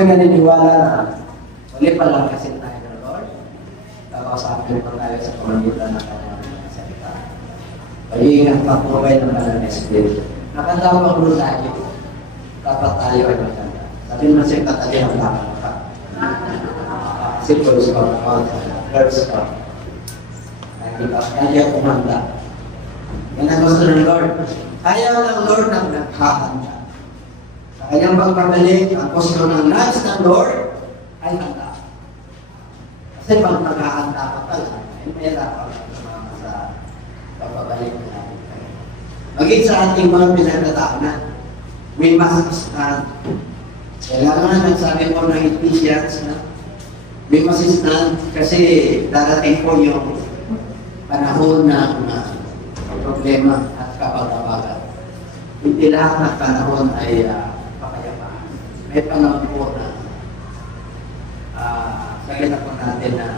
ako'y naniniwala na uli pa lang kasi tayo ng Lord. Kakausapin pa tayo sa pamagitan ng kanyang salita. Pag-iingat pa po kayo ng Banal na Espiritu. Nakandang magulo tayo. Dapat tayo ay maganda. Sabihin mo siya katali ang lakang ka. Simple ka. Girls ka. Kaya kumanda. Yan ang gusto ng Lord. Ayaw ng Lord na naghahanda. Sa kanyang pagpabalik, ang gusto ng nais ng Lord ay handa. Kasi pag naghahanda ka pala, ay mayroon sa pagpabalik na natin kayo. Maging sa ating mga pinagtataanan, we must stand. Kailangan nagsabi po ng Ephesians na we must stand kasi darating po yung panahon ng problema at kapag-abagan. Hindi lahat ng panahon ay pakayapaan. May panahon po na sakita po natin na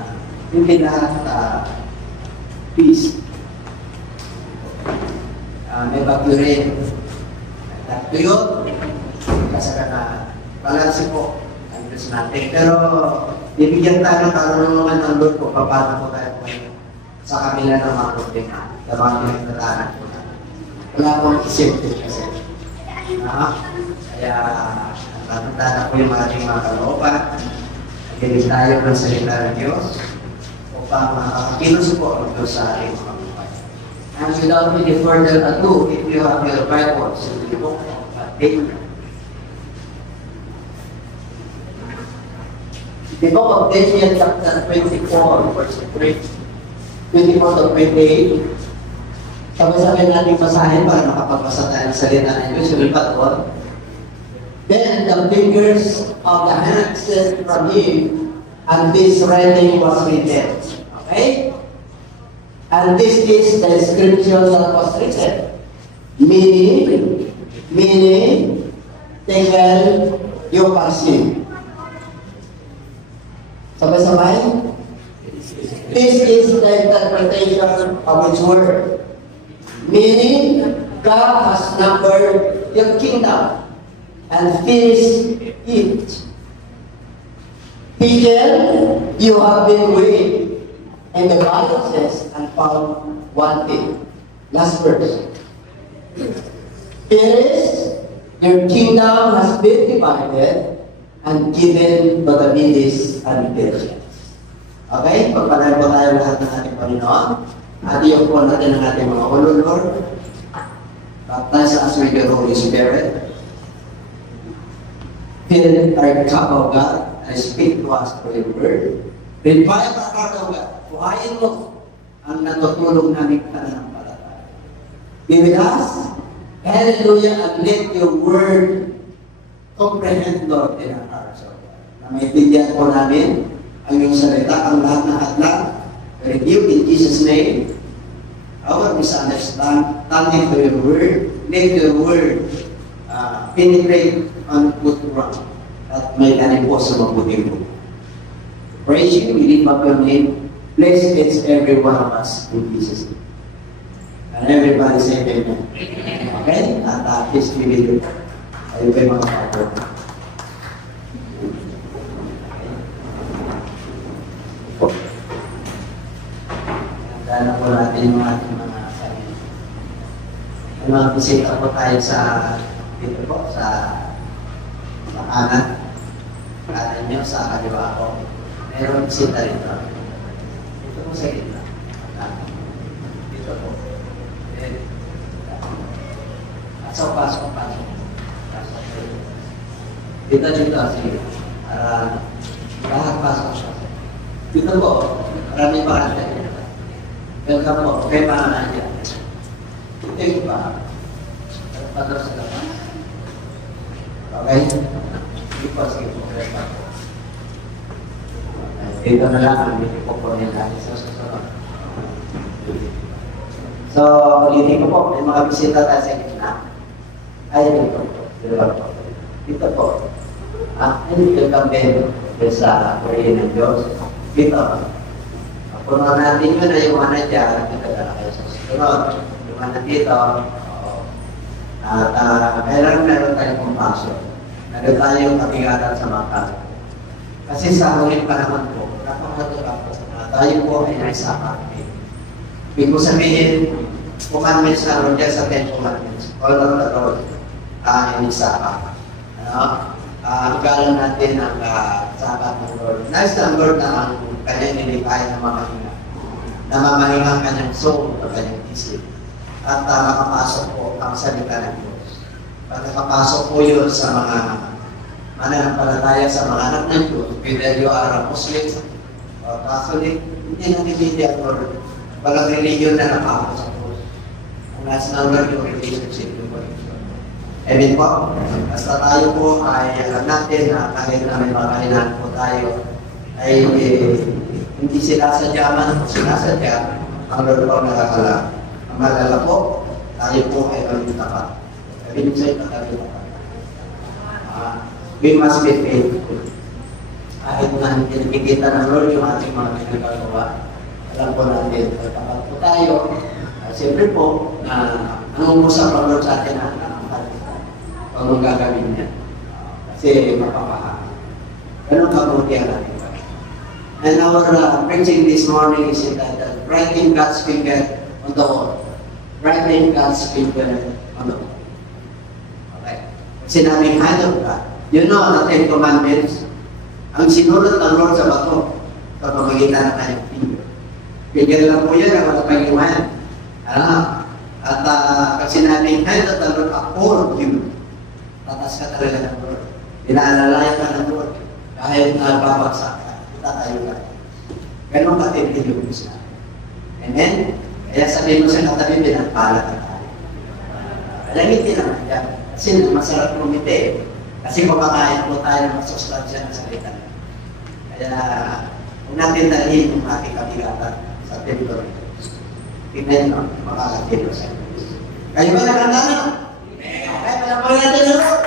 hindi lahat peace. May bagyo rin. Nagtuyot. Kasi na balansi po ang Diyos natin. Pero bibigyan tayo ng karunungan ng Lord po paano po tayo po sa kabila ng mga problema. Sa mga pinagdadaanan po natin. Wala pong isipin kasi. Kaya natanda po yung ating mga kalooban. Nagilis tayo ng salita ng Diyos upang makakilos po ang Diyos sa ating mga buhay. And without any further ado, if you have your Bible, so the book of Daniel. The book of Daniel chapter 24, verse 3, 24 to 28. Sabay-sabay natin basahin para makapagbasa tayo ng salita ng Diyos. Yung iba doon. Then the fingers of the hand set from him, and this writing was written. Okay? And this is the scripture that was written. Meaning, tinggal yung pansin. Sabay-sabay. This is the interpretation of its word. Meaning, God has numbered your kingdom and finished it. People, you have been weighed, and the Bible says, and found wanting. Last verse. Finished, your kingdom has been divided and given to the needy and Persians. Okay? Pagpalain po tayo lahat ng ating Panginoon. At iyon po natin ang ating mga ulo, Lord. Baptize us with your Holy Spirit. Fill our cup, O God, and speak to us through your word. Revive our heart, O God. Buhayin mo ang natutulog namin pananampalataya. Be with us. Hallelujah. And let your word comprehend, Lord, in our hearts, O God. Na maintindihan po namin ang iyong salita, ang lahat ng hadlang. Rebuke in Jesus' name our misunderstanding to your word. Let your word penetrate on good ground at may tanim po sa mabuting po. Praise you, we lift up your name. Bless each every one of us in Jesus' name. And everybody say amen. Okay? At please be with you. Ayun kayo mga kapatid. Dala po natin yung ating mga sarili. Yung mga bisita po tayo sa dito po, sa kanan. Kanan nyo, sa kaliwa ko. Meron bisita rito. Dito po sa gitna. Dito po. Pasok. Dito. Sige. Lahat pasok siya. Dito po. Marami pa kanya. Welcome po. Kaya mga nandiyan. Ito yung pa. Patros sa laman. Okay? Sige po. Welcome po. Dito na lang ang hindi po po nila sa susunod. So, ulitin ko po. May mga bisita tayo sa gitna. Ay, dito po. Dito po. Welcome din sa prayer ng Diyos. Dito. Puno natin yun na yung mga dyan, nagdadala kayo sa susunod. Yung mga dito, at meron tayong compassion. Meron tayong kabigatan sa mga kaso. Kasi sa huling panahon po, napakatulak po na tayo po ay nasa kapit. Ibig ko sabihin, commandments na ron dyan sa 10 commandments. All of the Lord, isa ka. Ang galang natin ang sabat ng Lord. Nice ng Lord na ang kanyang nilikaya na mamahinga. Na mamahinga ang kanyang soul, ang kanyang isip. At makapasok po ang salita ng Diyos. At nakapasok po yun sa mga mananampalataya sa mga anak ng Diyos. Whether you are a Muslim or Catholic, hindi nanibili ang Lord. Walang religion na nakapasok sa Diyos. Ang nasa ng Lord yung relationship yung connection. Amen po. Basta tayo po ay alam natin na kahit na may mga kailangan po tayo ay hindi sila sadya man o sinasadya, ang Lord po nakakala. Ang malala po, tayo po ay kami tapat. Sabihin sa'yo na tayo tapat. We must be faithful. Kahit na hindi nakikita ng Lord yung ating mga pinagagawa, alam po natin, tapat po tayo. Siyempre po, nangungusap ang Lord sa atin na pag mong gagawin niya. Kasi mapapahal. Ganun kabuti ang ating Lord. And our preaching this morning is entitled, Writing God's Finger on the Wall. Writing God's Finger on the Wall. Okay. Sinabing hand of God. You know, the 10 Commandments, ang sinulot ng Lord sa bato sa pamagitan ng kanyang finger. Finger lang po yan, ang matapag-iwan. At pag sinabing hand of the Lord upon you, tatas ka talaga ng Lord. Pinaalalayan ka ng Lord. Kahit babagsak ka, tatayo ka. Ganon katipid yung Islam. Amen? Kaya sabihin mo sa katabi, pinagpala ka tayo. Alamiti naman yan. Kasi masarap lumiti. Kasi kumakain po tayo ng masustansya ng salita. Kaya, kung natin dalhin yung ating kabigatan sa templo. Tingnan nyo, makakatilo sa Diyos. Kayo ba nakanda na? Kaya palapagan natin na Lord.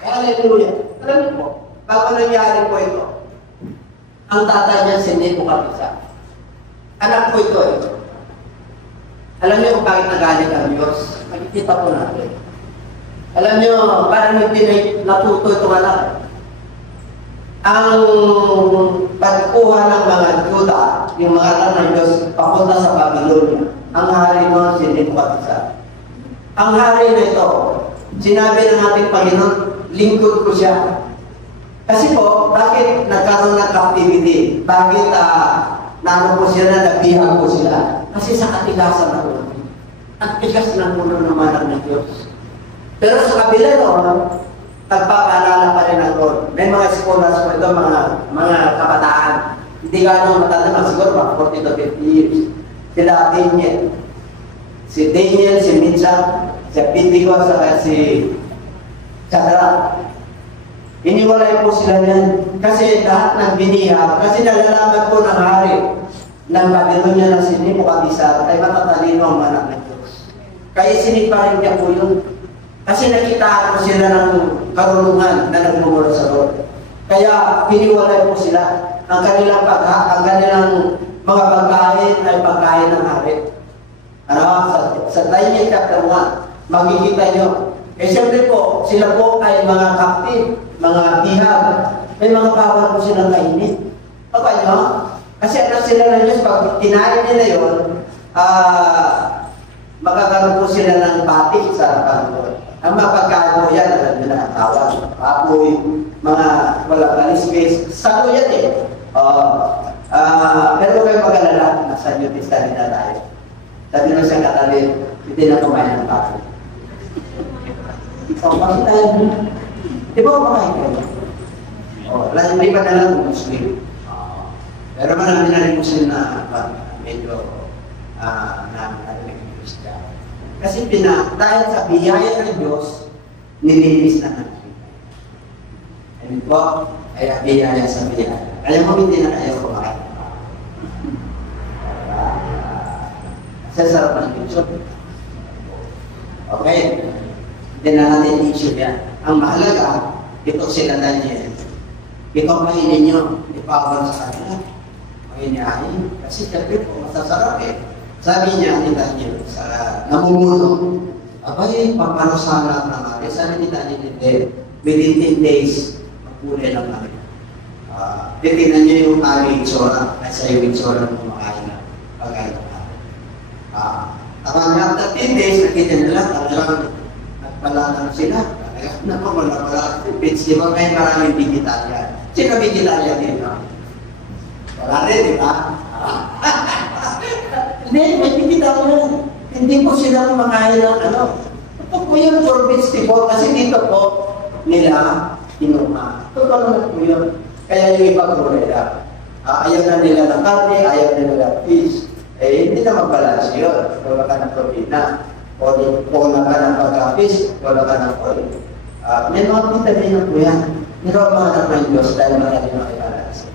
Hallelujah. Alam niyo po, bago nangyari po ito, ang tatay niya si Nebuchadnezzar. Anak po ito. Alam niyo kung bakit nagalit ang Diyos? Makikita po natin. Alam niyo, parang hindi natuto itong anak. Ang pagkuha ng mga Juda, yung mga anak ng Diyos, papunta sa Babylonia. Ang hari mo si Nebuchadnezzar. Ang hari na ito, sinabi ng ating Panginoon, lingkod ko siya. Kasi po, bakit nagkaroon ng captivity? Bakit nano po sila, nagbihan po sila? Kasi sa katigasan na ulo. At tigas ng ulo ng manang ng Diyos. Pero sa kabila noon, nagpapaalala pa rin ang Lord. May mga scholars po ito, mga kabataan. Hindi gano'ng matanda, siguro mga 40 to 50 years. Sila Daniel. Si Daniel, si Meshach, si Abednego, saka si Shadrach. Iniwalay po sila yan. Kasi lahat ng binihag, kasi nalalaman po ng hari ng Babylonia na si Nebuchadnezzar ay matatalino ang anak ng Diyos. Kaya siniparin niya po yun. Kasi nakitaan po sila ng karunungan na nagmumula sa Lord. Kaya piniwalay po sila. Ang kanilang mga pagkain ay pagkain ng hari. Sa Daniel chapter 1, makikita nyo. Siyempre po, sila po ay mga captive, mga bihag. May mga bawal po silang kainin. Okay, no? Kasi ano sila ng Diyos, pag kinain nila yun, magkakaroon po sila ng batik sa panginoon. Ang mga pagkain po yan, alam nila ang tawag. Apoy, mga walang kalisbis. Salo yan eh. Pero huwag kayong mag-alala, nasa New Testament na tayo. Sabi nyo sa katabi, hindi na kumain ng batik. Bakit tayo? Di ba kumakain kayo? Hindi pa na lang Muslim. Pero marami na rin Muslim na medyo narinig ng Christian. Kasi dahil sa biyaya ng Diyos, nilinis na natin. Amin po, kaya biyaya sa biyaya. Kaya mo hindi na kayo kumakain. Kasi sarap ng Diyos. Okay? Hindi na natin issue yan. Ang mahalaga, ito sila Daniel. Ito kainin nyo, ipawal sa kanila. Manginyahin. Kasi siyempre po, masasarap eh. Sabi niya ni Daniel, sa namumuno, Abay, paparosala na nga. Sana kita nitindi, within 10 days, magkulay lang kami. Titignan nyo yung aming itsura, kasi yung itsura ng kumakain na pagkain ng kami. Tapos after 10 days, nakita nila, talagang nagpala na sila. Naku, wala. Di ba may maraming Bigitalya? Sino Bigitalya dito? Wala rin, di ba? Hindi, may Bigitalya. Hindi po sila kumakain ng ano. Ito po yung for vegetable, kasi dito po nila inuha. Ito naman po yun. Kaya yung iba po nila. Ayaw na nila ng karne, ayaw na nila fish. Hindi na mag-balance yun. Wala ka ng protina. O wala ka ng pagka-fish, wala ka ng oil. May mga vitamin na po yan. Pero ang mga anak ng Diyos dahil marami na i-balance.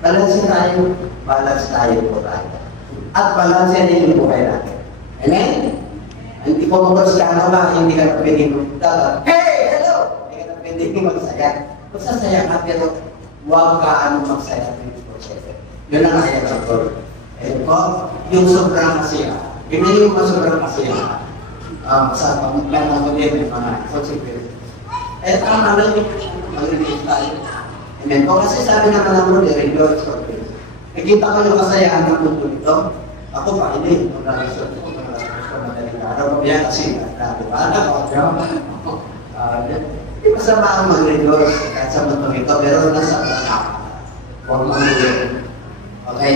Balance tayo po tayo. At balance din yung buhay natin. Amen? Hindi po mag-Kristiyano ka, hindi ka na pwede magdala. Hey! Hello! Hindi ka na pwede magsaya. Magsasaya ka, pero huwag ka magsaya 24/7. Yun ang ayaw ng Lord. Ayun po, yung sobrang masaya. Yun yung sobrang masaya. Sa pamagkana ko din yung mga consequences. Tama lang yung mag-release tayo. Amen po, kasi sabi naman ng Lord, rejoice for grace. Nakita ko yung kasayaan ng mundo ito. Ako pa, hindi. Kung nag-resort ko, madaling araw pa yan kasi nagkakibala ko. Hindi masama ang mag-rejoice kahit sa mundo ito, pero nasa huwag mag-rejoice. Okay.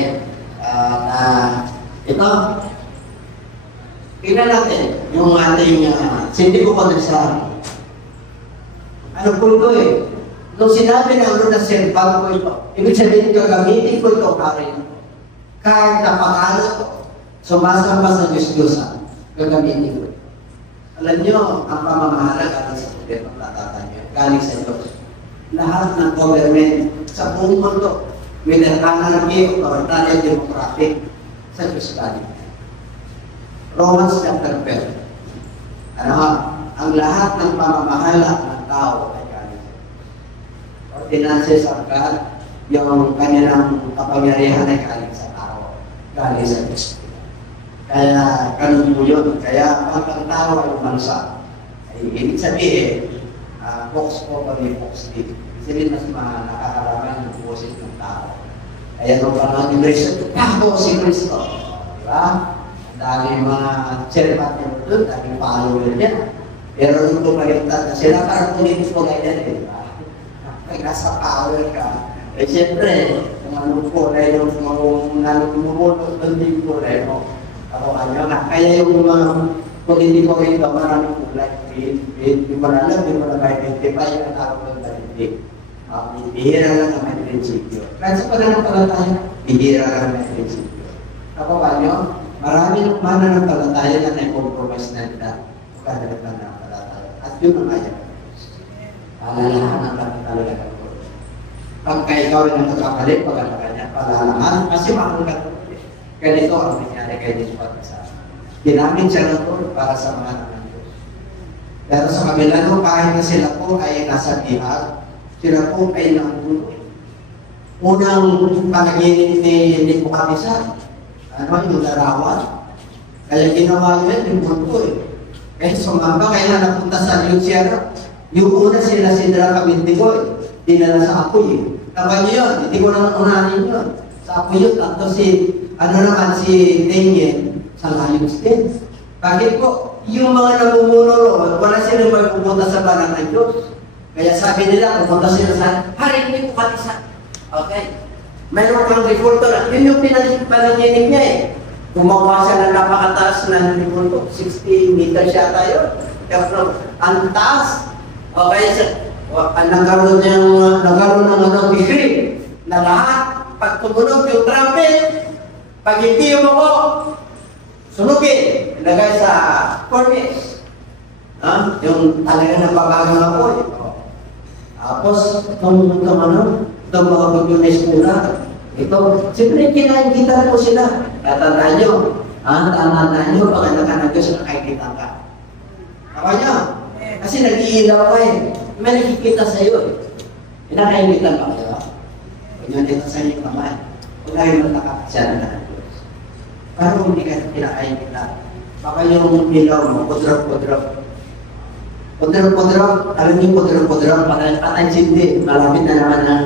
Ito, tingnan natin yung ating sindi ko pa nagsabi. Ano po ito eh? Nung sinabi ng Lord na servan ko ito, ibig sabihin gagamitin ko ito pa rin. Kahit napakala ko, sumasamba sa Diyos-Diyosan, gagamitin ko. Alam nyo, ang pamamahala galing sa poder ng tatatan nyo, galing sa Diyos. Lahat ng government sa buong mundo, whether anarchy or democratic, sa Diyos galing. Romans chapter 12. Ang lahat ng pamamahala ng tao ay galing sa Diyos. Ordinances of God, yung kanilang kapangyarihan ay galing sa tao, galing sa Diyos. Kaya, ganun po yun. Kaya, pag ang tao ay umansa, ay ibig sabihin, Vox Populi, Vox Dei. Kasi mas nakakaraman yung boses ng tao. Kaya nung parang Ingles, ako si Kristo. Diba? Ang daming mga servant niya doon, daming follower niya. Pero nung tumaliktad na sila, parang tulitis ko ganyan, diba? Pag nasa power ka, eh siyempre, kung anong kulay yung namumulot ng din kulay mo, ako kanya nga. Kaya yung mga politiko rito, maraming kulay. Hindi mo na alam, hindi mo na ma-identify yung tawag ng dalindig. Bihira lang ang may prinsipyo. Kahit sa pananampalataya, bihira lang ang may prinsipyo. Ako kanya, maraming mananampalataya na na-compromise na nila o kahit pananampalataya. At yun ang ayaw. Palalahan ang talaga ng Lord. Pagka ikaw ay nagkakalit, pagkakanya, palalahan, kasi makangkat mo. Ganito ang nangyari kay Jesus sa ginamit siya ng Lord para sa mga anak ng Diyos. Pero sa kabila no, kahit na sila po ay nasa bihag, sila po ay nanggulo. Unang panaginip ni Nebuchadnezzar, yung larawan. Kaya ginawa niya yung mundo eh. Kaya sumamba, kaya napunta sa Luciano. Yung una sila Sidra Kabintigo eh. Dinala sa apoy eh. Kapag yun, hindi ko naman unahin yun. Sa apoy yun, tanto si Daniel sa Lions din. Bakit po? Yung mga namumuno roon, wala silang may pupunta sa balang ng Diyos. Kaya sabi nila, pupunta sila sa Hari Nebuchadnezzar. Okay. Mayroon kang revolter. Yun yung panaginip niya eh. Gumawa siya ng napakataas na revolter. 60 meters siya tayo. Pero ang taas. Okay. Nagkaroon ng decree na lahat. Pag tumunog yung trumpet, pag hindi yung ako, sunugin. Ilagay sa furnace. Yung talaga ng pabagang apoy. Tapos, nung tumawag yung eskula, ito, siyempre kinakita po sila. Tatandaan nyo. Tatandaan nyo, pag anak ka ng Diyos, nakikita ka. Ako nyo? Kasi nag-iilaw ka eh. May nakikita sa iyo eh. Nakikita ka kayo. Kung dito sa inyong kamay, kung kayo matakapasya na ng Diyos. Pero hindi ka kinakikita. Baka yung ilaw mo, pudrog-pudrog. Pudrog-pudrog, alam niyo pudrog-pudrog, patay sindi, malapit na naman ang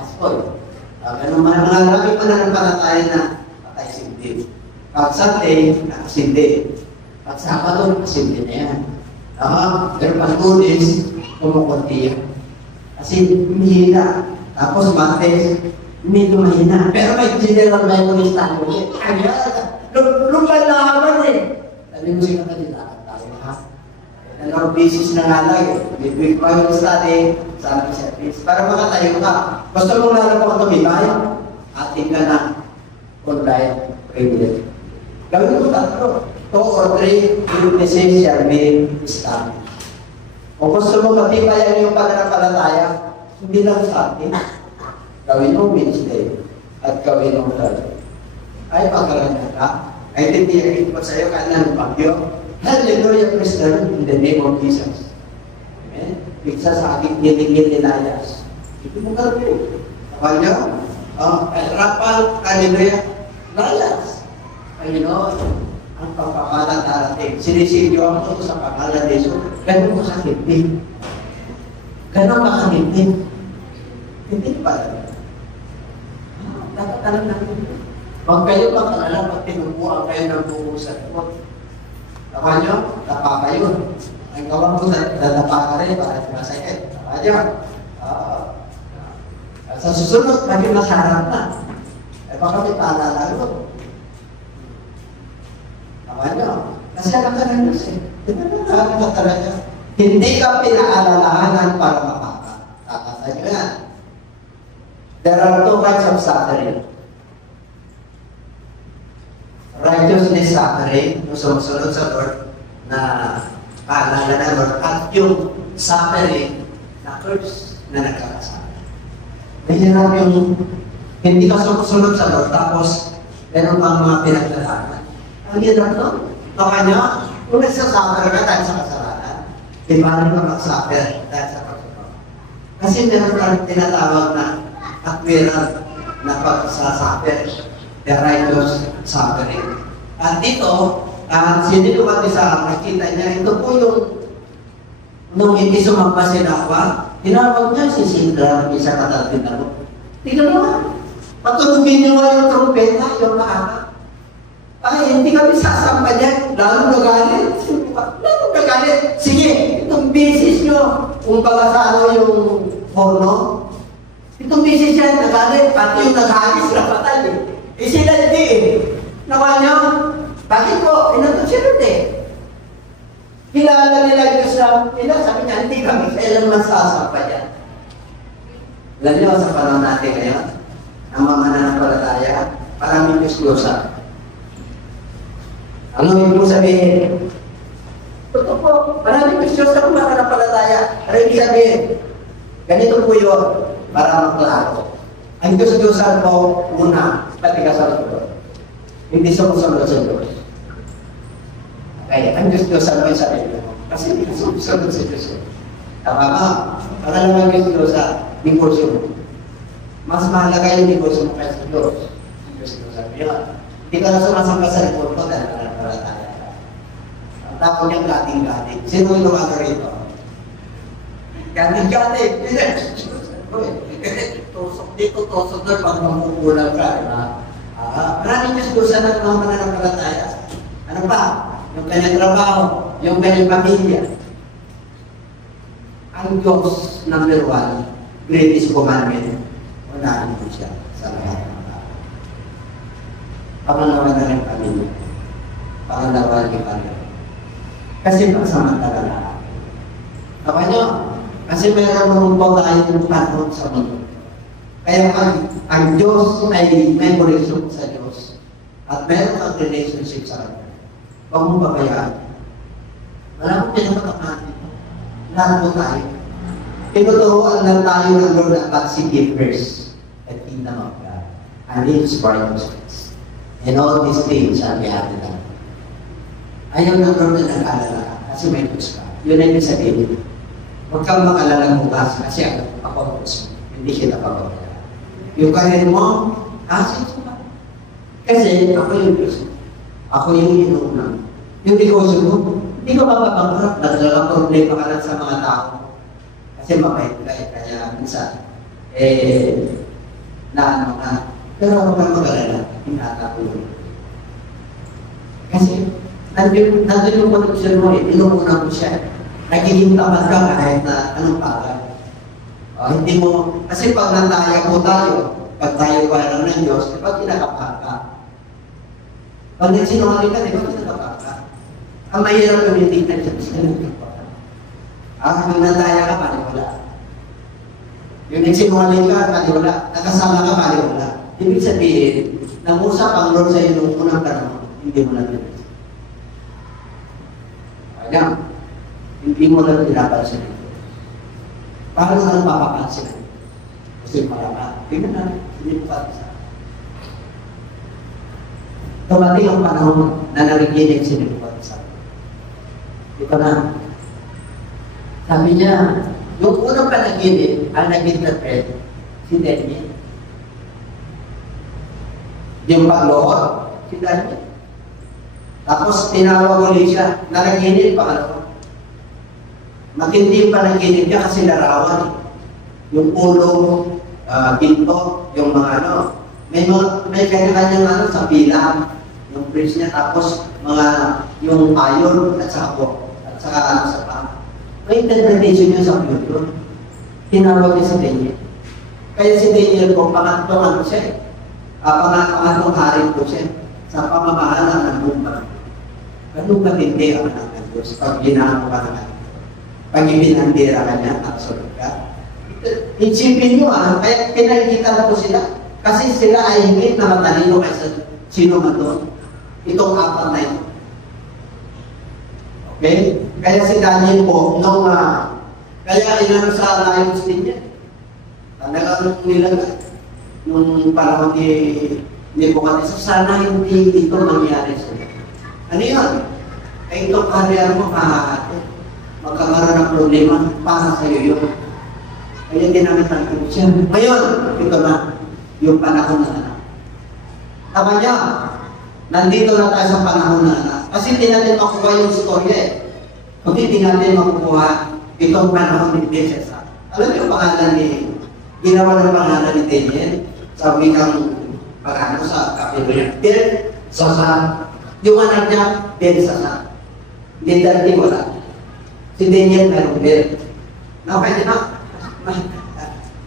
aspol. Ganun malapit pa na ng palataya na patay sindi. Pag Sunday, nakasindi. Pag Sabado, nakasindi na yan. Pero pag Lunes, kumukunti yan. Kasi mahina. Tapos Monday, medyo mahina. Pero may general memory tayo. Lumalaman eh. Sabi mo siya kanila, tayo ha? Dalawang basis na nga lang eh. Midweek Bible study, Sunday service. Para makatayo ka. Gusto mong lalapang tumibay, ating ka na online privilege. Gawin mo tatlo. 2 or 3 witnesses shall be established. Kung gusto mo matibayan yung pananampalataya, hindi lang sa atin. Gawin mo Wednesday at gawin mo Thursday. Ay, pagkalanda ka. Ay, titiyakin ko sa iyo kanang bagyo. Hallelujah, praise the Lord in the name of Jesus. Amen? Pigsa sa aking niligil nilayas. Hindi mo gawin. Kapag niyo, rapal, hallelujah, layas. Panginoon, ang pagpapala darating. Sinisigyo ako sa pangalan ni Jesus. Ganun makakipin. Ganun makakipin. Hindi ba? Dapat alam natin. Huwag kayo makalala pag tinubuan kayo ng buo sa likod. Tawa nyo, tapa kayo. Ang gawang mo, tatapa ka rin para masakit. Tawa nyo. Sa susunod, maging masarap na. Baka may paalala nyo. Tawa nyo. Kasi alam ka rin kasi. Alam ka talaga. Hindi ka pinaalalahanan para makakatasan nyo yan. There are 2 kinds of suffering. Righteousness suffering, yung sumusunod sa Lord na paalala na Lord, at yung suffering na curse na nagkakasama. Mahirap yung hindi ka sumusunod sa Lord, tapos meron pang mga pinagdadaanan. Ang hirap no? Baka nyo, kung nagsasuffer ka dahil sa kasalanan, di ba rin ka mag-suffer dahil sa pagkakas. Kasi meron kang tinatawag na akwiran na pagsasuffer. The righteous suffering. At dito, sino lumati sa nakita niya, ito po yung nung hindi sumamba si Nakwa, tinawag niya si Sindra, isa katalpin na mo. Tingnan mo, patulungin niyo yung trumpeta, yung maaka. Ay, hindi kami sasamba niyan, lalong nagalit. Lalong nagalit. Sige, itong bisis niyo, kung bagasano yung horno, itong bisis yan, nagalit, pati yung nagalis na patay eh. Sila hindi eh. Nakuha niyo? Bakit po? Inatod sila eh. Kilala nila yung Diyos na, sabi niya, hindi kami kailan masasapa dyan. Alam niyo sa panahon natin ngayon, ang mga nananampalataya, maraming Diyos-Diyosa. Ano yung sabihin? Totoo po, maraming Diyos-Diyosa kung mananampalataya. Ano yung sabihin? Ganito po yun, para maklaro. Ang Diyos-Diyosan po, una, pati ka sa Lord. Hindi sumusunod sa Diyos. Kaya, ang Diyos-Diyosan mo yung sarili mo. Kasi hindi sumusunod sa Diyos. Tama ba? Pangalawang Diyos-Diyosan, negosyo mo. Mas mahalaga yung negosyo mo kaysa sa Diyos. Ang Diyos-Diyosan mo yun. Hindi ka na sumasangka sa likod ko dahil nananampalataya ka. Ang tawag niyang gating-gating. Sino yung lumaga rito? Gating-gating. Tusok dito, tusok doon, pag makukulang ka. Maraming Diyos-Diyosan ng mga mananampalataya. Ano ba? Yung kanyang trabaho, yung kanyang pamilya. Ang Diyos, number 1, greatest commandment, unahin mo siya sa lahat ng tao. Pangalawa na rin pamilya. Pangalawa rin pamilya. Kasi pagsamantala na. Tama nyo? Kasi meron po tayong panahon sa mundo. Kaya ang Diyos ay may connection sa Diyos at meron ang relationship sa Kanya. Huwag mong babayaan. Wala kong pinapatakaan dito. Lahat mo tayo. Tinuturuan lang tayo ng Lord about seeking first the kingdom of God and His righteousness. And all these things shall be added unto you. Ayaw ng Lord na nag-alala kasi may Diyos ka. Yun ay yung sabihin. Huwag kang makalala bukas kasi ako Diyos mo. Hindi kita pababayaan. Yung karir mo, kasi ako yung Diyos. Ako yung inuunang. yung negosyo mo, hindi ka mapapangharap. Nagdalang problema ka lang sa mga tao. Kasi mabait ka eh, kaya minsan, naano ka. Pero huwag kang mag-alala, hinatapulong. Kasi, nandun yung connection mo eh, inumuna mo siya. Nagiging tapat ka kahit na anong bagay. Hindi mo, kasi pag nandaya po tayo, pag tayo pa lang ng Diyos, di ba kinakabahan ka? Pag nagsinungaling ka, di ba kinakabahan ka? Ang mahirap yung hindi na Diyos, kinakabahan. Kung nandaya ka, paliwala. Yung nagsinungaling ka, paliwala. Nakasama ka, paliwala. Ibig sabihin, nangusap ang Lord sa iyo nung unang panahon, hindi mo na tinapos. Kaya, hindi mo na tinapansin ito. Paano na mapapansin ito? Kasi marama. Tingnan na, hindi mo pansin. Tumating ang panahon na nariginig si Nebuchadnezzar. Ito na. Sabi niya, yung unang panaginip, ang nag-interpret, si Daniel. Yung paglood, si Daniel. Tapos tinawag ulit siya, nanaginip pangalawa. Matindi yung panaginip niya kasi larawan. Yung ulo, ginto, yung mga ano, may kanya-kanyang sa pila, yung bridge niya, tapos yung iron at saka sa pang. May interpretation niya sa future. Tinawag niya si Daniel. Kaya si Daniel po, pangatlong siya. Pangatlong hari po siya sa pamamahala ng buong. Ganun katindi ang anak ng Diyos pag ginagawa ka ng anak. Pag ibinandira ka niya, absolute ka. Isipin nyo kaya pinagkita po sila. Kasi sila ay higit na matalino kaysa sino man doon. Itong apat na ito. Okay? Kaya si Daniel po, kaya inano sa lions din niya. Talagang nila nung panahon ni Nebuchadnezzar, sana hindi ito mangyari sa iyo. Ano yun? Ay itong kariyar mo magkakaroon ng problema para sa iyo yun. Kaya ginamit ang siya. Ngayon, ito na, yung panahon na anak. Tama niya, nandito na tayo sa panahon na anak. Kasi hindi natin makukuha yung storya eh. Kung hindi natin makukuha itong panahon ni Belshazzar. Alam niyo yung pangalan ginawa ng pangalan ni Daniel? Sa wikang pag-ano sa kapilya. Belshazzar. Yung anak niya, Belshazzar. Hindi dati wala. Si Daniel mayroong Bel. Pwede na.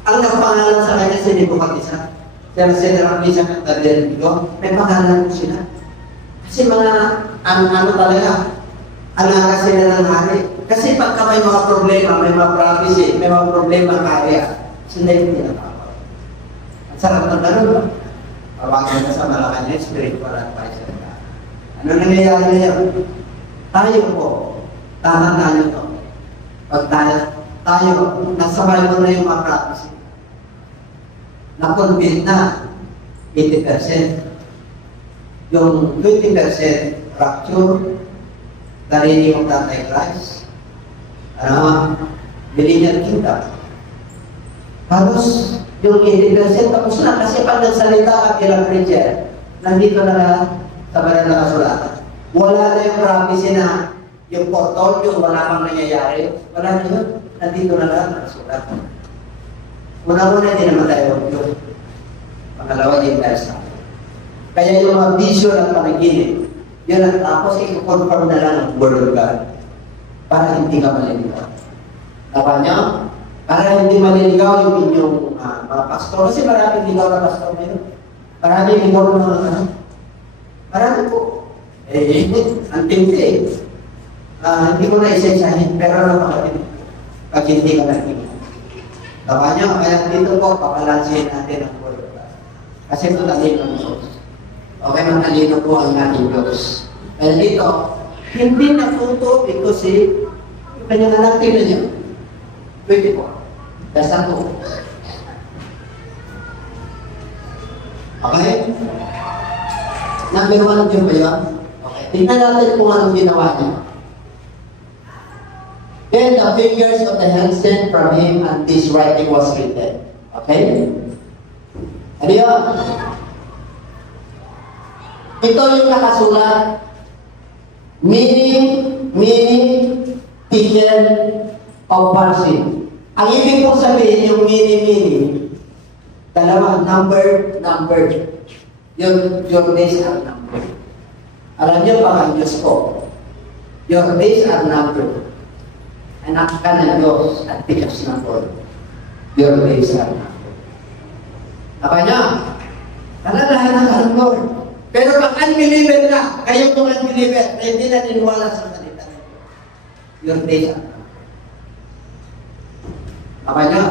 Ang nagpangalan sa kanya si Nebuchadnezzar. Kaya General Misa at Abednego, may pangalan po sila. Kasi mga ano talaga, alaga sila ng hari. Kasi pagka may mga problema, may mga prophecy, may mga problema kaya, sila yung pinatawag. At sarap ng ganun ba? Pawagan ka sa Malacanang, spiritual advisor ka. Ano nangyayari niya? Tayo po, tama tayo to. Pag tayo, nasabay mo na yung mga prophecy. Na-convert na 80%. Yung 20% rapture, darinig of the Antichrist, millennial kingdom. Halos yung 80% tapos na kasi pag nagsalita ka bilang preacher, nandito na sa banal na kasulatan. Wala na yung prophecy na yung portal, yung wala pang nangyayari. Wala na yun. Nandito na lang nakasulat. Una-una hindi naman tayo yung pangalawa din tayo sa akin. Kaya yung mga vision at panaginip, yun ang tapos i-confirm na lang ang Word of God para hindi ka maliligaw. Tama niya? Para hindi maliligaw yung inyong mga pastor. Kasi maraming ligaw na pastor meron. Maraming ligaw na mga marami po. Ang tindi hindi ko na isensahin, pero napakatindi. Pag hindi ka nakikinig. Tama niyo, kaya dito po, papalansin natin ang Word of God. Kasi matalino ang Diyos. Okay, matalino po ang ating Diyos. Kaya dito, hindi natuto ito si kanyang anak, tingnan niyo. 24. Dasal po. Okay? Number 1 yun ba yun? Okay. Tingnan natin kung anong ginawa niya. Then the fingers of the hand sent from him, and this writing was written. Okay? Ano yun? Ito yung nakasulat. Meaning, teacher of person. Ang ibig kong sabihin, yung meaning, dalawa, number. Your days are numbered. Alam niyo pa ang Diyos ko, your days are numbered. Anak ka ng Diyos at tikas ng Lord. Your days are numbered. Apa niya? Alalahanan ka ng Lord. Pero pag unbeliever na, kayo kung unbeliever, na hindi na niniwala sa salita ng Diyos. Your days are numbered. Apa niya?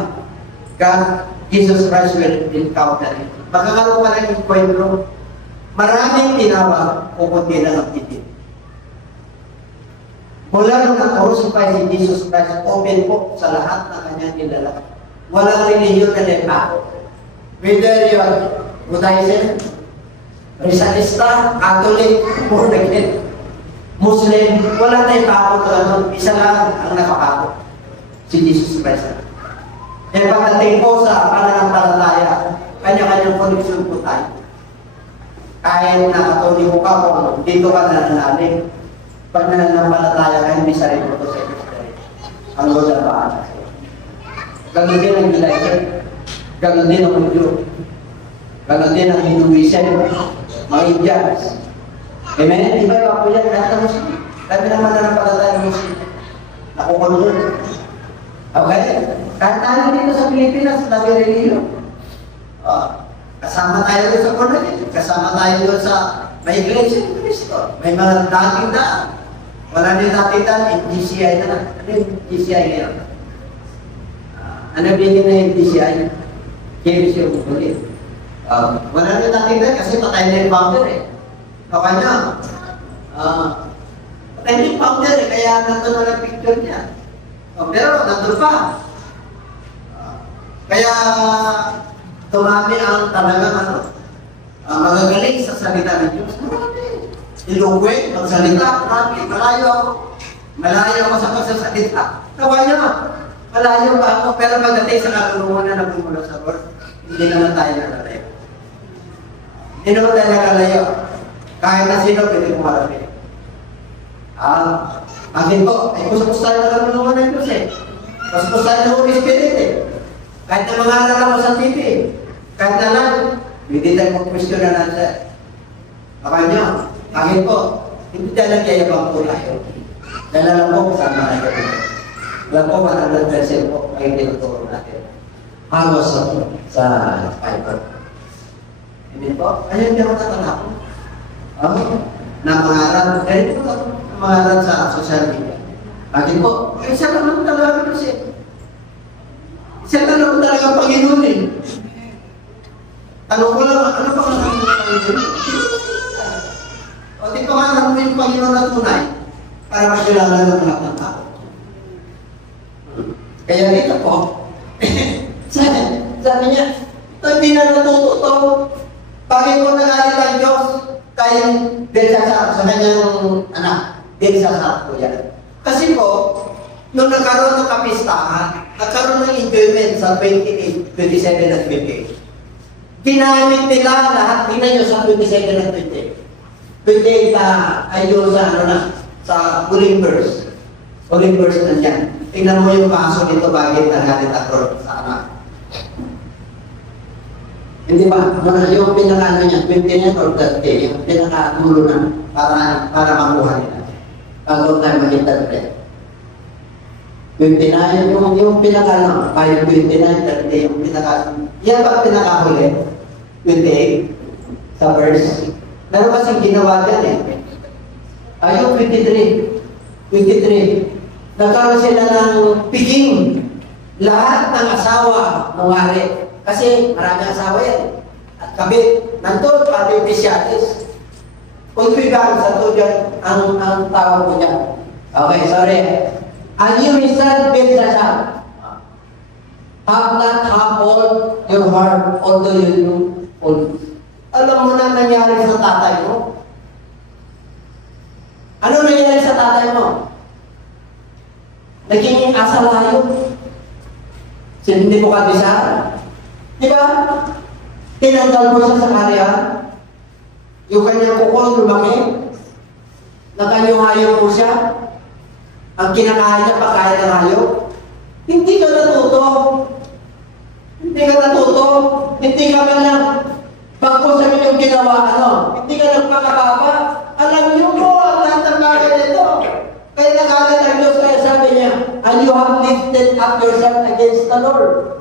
God, Jesus Christ will encounter it. Magkakaroon ka na yung kwentro. Maraming tinawag o kunti na ng titin. Mula nung na-crucify si Jesus Christ, open po sa lahat ng kanyang nilalang. Walang religion na nagpako. Whether you are Buddhism, Rizalista, Catholic, born again, Muslim, wala tayong pako doon. Isa lang ang nakapako. Si Jesus Christ. Kaya pagdating po sa pananampalataya, kanya-kanyang koneksyon po tayo. Kahit nakatuloy mo ka kung dito ka nananalig, pag nananampalataya ka, hindi sa rin mo ito sa Christ. Ang Lord na paano sa'yo. Ganon din ang Judaism, ganon din ang Hindu, ganon din ang Hinduism, mga Indians. Amen? Di ba yung ako yan? Kahit na Muslim. Dami naman nananampalataya ng Muslim. Nakukulong. Okay? Kahit tayo dito sa Pilipinas, dami religion. Kasama tayo doon sa Cornelius, kasama tayo doon sa may Iglesia ni Cristo. May mga dating daan. Wala din dating daan, GCI na. Ano yung GCI ngayon? Ano bilhin na yung GCI? KBC yung ulit. Wala din dating daan kasi patay na yung founder eh. Kanya, patay na yung founder eh, kaya nandun na lang picture niya. Pero nandun pa. Kaya tumami ang talagang magagaling sa salita ng Diyos. Ilugwe, magsalita, malayo ako. Malayo ako sa pagsasalita. Tawa niya, malayo pa ako. Pero pagdating sa kalulungan na nagmumula sa Lord, hindi naman tayo nalalayo. Hindi naman tayo nalalayo. Kahit na sino, pwede kumarapin. Akin po, ay kusapos tayo na kalulungan ng Diyos eh. Kusapos tayo ng Holy Spirit eh. Kahit na mga alam mo sa TV, kahit na lang, hindi tayo mag-question na natin. Baka nyo, akin po, hindi tayo nagyayabang po tayo. Dahil alam po, saan na tayo. Alam po, 100% po, ay tinuturo natin. Halos sa Bible. Hindi po, ayun hindi ako natanapon. Namangaral, ganito po namangaral sa social media. Akin po, isa lang naman talaga kasi. Isa lang naman talaga ang Panginoon eh. Ano ko lang, ano pa nga ang Panginoon? O di pa nga naman yung Panginoon na tunay para makilala ng lahat ng tao. Kaya dito po, sabi niya, hindi na natututo. Bakit ko nagalit ang Diyos kay Belsasar sa kanyang anak? Belsasar po yan. Kasi po, nung nagkaroon ng kapistahan, nagkaroon ng enjoyment sa 28, 27 at 28. Ginamit nila lahat, tingnan nyo sa 27 at 28. 28 ay yun sa, sa huling verse. Huling verse na dyan. Tingnan mo yung kaso nito bagay na galit ako sa anak. Hindi ba? Yung pinaka-ano niya, 29 or 30, yung pinaka-tulo na para makuha nila. Bago tayo mag-interpret. 29, yung pinaka-ano, 5, 29, 30, yung pinaka-ano. Yan ba pinaka-huli? 28, sa verse. Meron kasing ginawa dyan eh. Ayun, 23. Nagkaroon sila ng piging. Lahat ng asawa ng hari. Kasi maraming asawa yan. At kabit. Nandun, pati pisyatis. Ulpigan sa to dyan, ang tawag ko dyan. Okay, sorry. And you instead Belsasar, have not humbled your heart, although you know all. Alam mo na nangyari sa tatay mo? Ano nangyari sa tatay mo? Naging asalayo. Hindi mo kabisara. Di ba? Tinanggal mo siya sa karya. Yung kanyang kukol lumaki. Nakanyong-hayop po siya? Ang kinakain niya, pagkain ng hayop? Hindi ka natuto. Hindi ka natuto. Hindi ka man lang bago sa inyong ginawa, hindi ka nagpakababa. Alam niyo po ang lahat ng bagay nito. Kaya nagalit ang Diyos, kaya sabi niya, and you have lifted up yourself against the Lord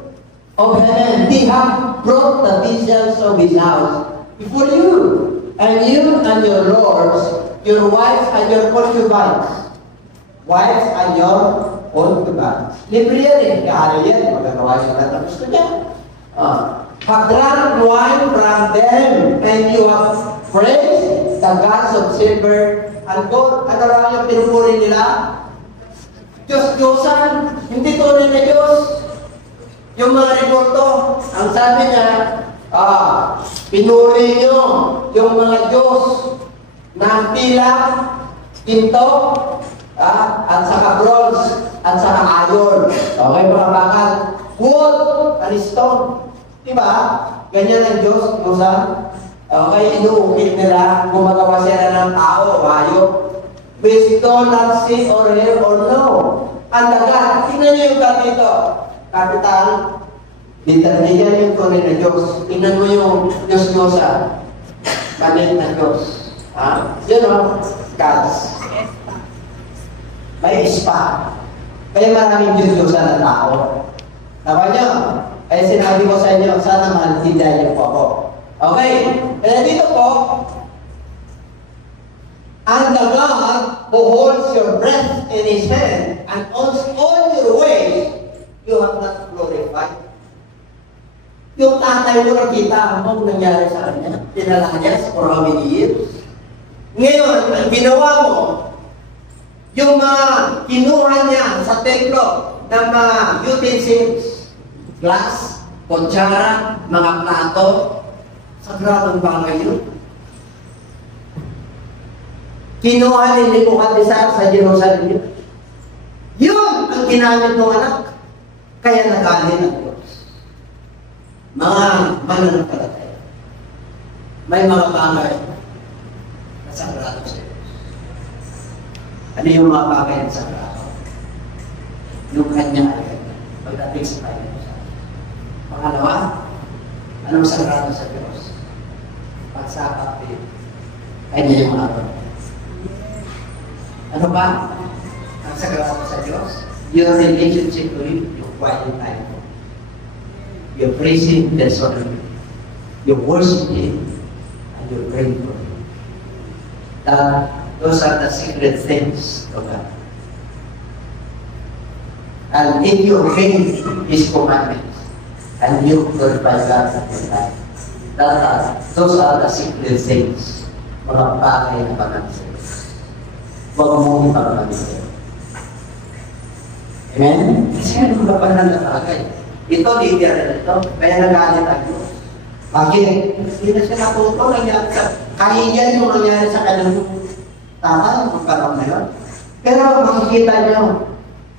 of heaven. He have brought the visions of his house before you, and you and your lords, your wives and your concubines. Wives and your concubines. Libre yan eh. Kaya yan, magagawa siya lahat ang gusto niya. Have drunk wine from them, and you have praised the gods of silver and gold. Ano lang yung pinupuri nila? Diyos-Diyosan, hindi tunay na Diyos. Yung mga reporto, ang sabi niya, pinuri nyo yung mga Diyos na pila, pinto, at saka bronze, at saka iron. Okay, mga bakal. Wood, and stone. Diba? Ganyan ang Diyos, Diyosan. Okay, inuukit nila, gumagawa sila ng tao, hayop. Which do not see or hear or know. Ang dagat, tingnan niyo yung gat dito. Kapital, yan yung tunay na Diyos. Tingnan mo yung Diyos-Diyosa. Manit na Diyos. Yun o, gods. May ispa. Kaya maraming Diyos-Diyosa na tao. Tama niyo? Kaya sinabi ko sa inyo, sana maintindihan niyo po ako. Okay, kaya dito po, and the God who holds your breath in His hand, and owns all your ways, you have not glorified. Yung tatay mo nakita mo nangyari sa kanya, pinala niya for how many years? Ngayon, ang ginawa mo, yung kinuha niya sa templo ng mga utensils, glass, kutsara, mga plato, sagradong bagay yun. Kinuha ni Nebuchadnezzar sa Jerusalem yun. Yun ang ginamit ng anak. Kaya nagalit ang Diyos. Mga mananampalataya. May mga bagay na sagrado sa Diyos. Ano yung mga bagay na sagrado? Yung kanya ay pagdating sa tayo. Pangalawa, anong sagrado sa Diyos? Pagsakap din. Kanya yung araw. Ano ba ang sagrado sa Diyos? Your relationship to Him, your quiet time. You're praising the Son. You worship Him, and you're praying for Him. Those are the secret things of God. And if you obey His commandments, and you glorify God at your life, those are the secret things. Mga bagay na pangasin. Huwag mong ipagpapagay. Amen? Kasi ano ba pa na nagagay? Ito, leader na ito. Kaya nagalit ang Diyos. Bakit? Hindi na siya natuto. Kahiyan yung nangyari sa kanyang tatay, kung parang na yun. Pero makikita niyo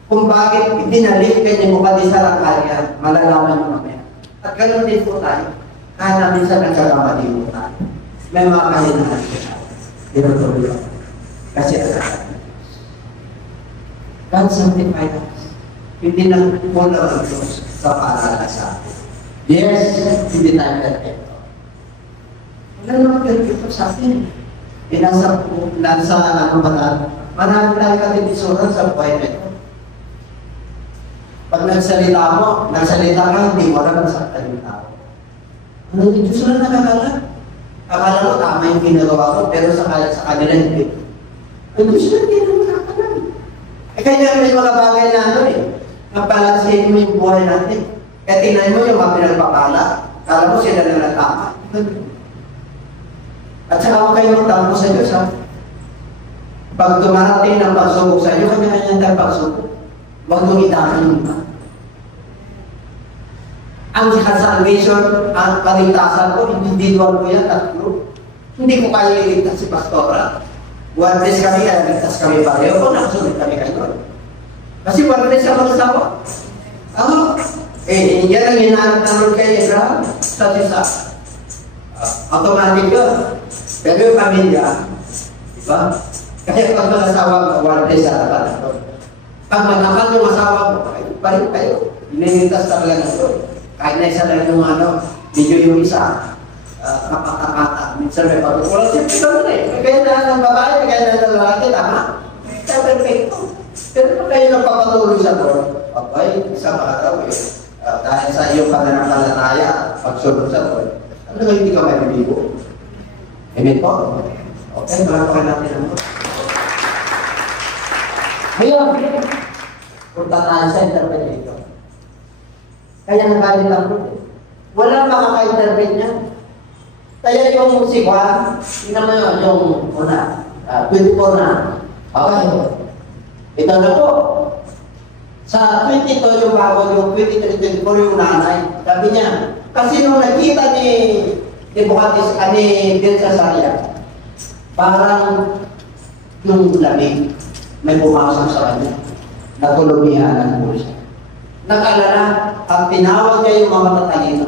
kung bakit dinalik kanya mo pati sa lakaya, malalaman mo naman. At ganoon din po tayo. Kaya minsan nagkakamali mo tayo. May mga kahinahan siya. Tinutuloy ako. Kasi God sanctified us. Hindi na muna ang Diyos sa para sa atin. Yes, hindi tayo perfecto. Wala naman perfecto sa atin. Nasa ano ba na, marami tayo katibisuran sa buhay na ito. Pag nagsalita ka, hindi mo lang nasaktan yung tao. Ano yung Diyos lang nakakala? Akala mo tama yung ginagawa ko, pero sa kanila hindi. Ang Diyos lang hindi naman nakakalam. Kaya may mga bagay na nabalansin mo yung buhay natin. Kaya tingnan mo yung mga pinagpapala, kala mo sila na natama. At saka huwag kayo magtampo sa Diyos, ha? Pag dumarating ng pagsubok sa iyo, kanya-kanya tayo pagsubok. Huwag mong idakan yung iba. Ang salvation, ang kaligtasan ko, individual ko yan, tatlo. Hindi ko kaya iligtas si Pastora. One days kami, kaya ligtas kami pareho. Kung nakasunod kami kayo. Kasi one days siya magsasawa. Yan ang hinahanap naman kay Abraham sa sisa. Automatic yun. Pero yung pamilya, diba? Kaya pag mag-asawa mo, warte sa tapat ito. Pag matakal yung asawa mo, parin kayo. Inilintas talaga na ito. Kahit na isa lang yung medyo yung isa, kapata-kata. Minsan may patutulan, siyempre ito na eh. Kaya na ng babae, kaya na ng lalaki, tama. Kaya perfecto. Pero kung kayo nagpapatuloy sa Lord, okay, isang araw eh. Dahil sa iyong pananampalataya, pagsunod sa Lord, ano nga hindi ka may bibigo? Amen po? Okay, malapakan natin ang Lord. Ngayon, punta tayo sa interpretation. Kaya nagalit ang Lord eh. Wala makaka-interpret niya. Kaya yung si Juan, tingnan mo yun, yung una, 24 na. Okay. Ito na po. Sa 22 yung bago, yung 23, 24 yung nanay. Sabi niya, kasi nung nakita ni Bukatis, ni Belshazzar, parang yung lamig, may pumasok sa kanya. Nagulumihanan po siya. Nag-alala, ang tinawag niya yung mga matalino.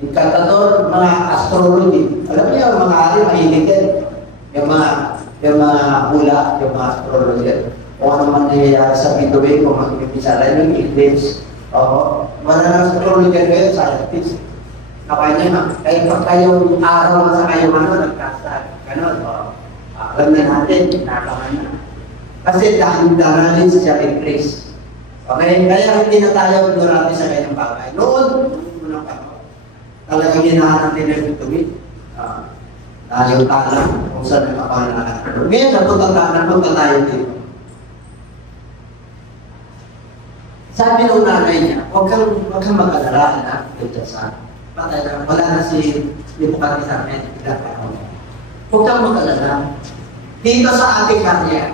Yung kantador, mga astrology. Alam niyo, yung mga ari, mahilig din. Yung mga hula, yung mga astrologer. Kung ano man nangyayari sa bituin, kung magpipisa yung eclipse. Oo. Mga astrologer ngayon, scientist. Nakaya niya, kaya pag kayong araw sa kayong nagkasal. Ganon, alam na natin, nakaman na. Kasi dahil daralin siya in Christ. Okay? Kaya hindi na tayo durati sa kanyang bagay. Noon, unang panahon, talagang hinahanap nila yung bituin. Dahil talang kung saan nakapangalan. Ngayon, napunta tayo dito. Sabi ng nanay niya, huwag kang mag-alala na dito sa patay na, wala na si Bukati sa amin. Huwag kang mag-alala. Dito sa ating karya,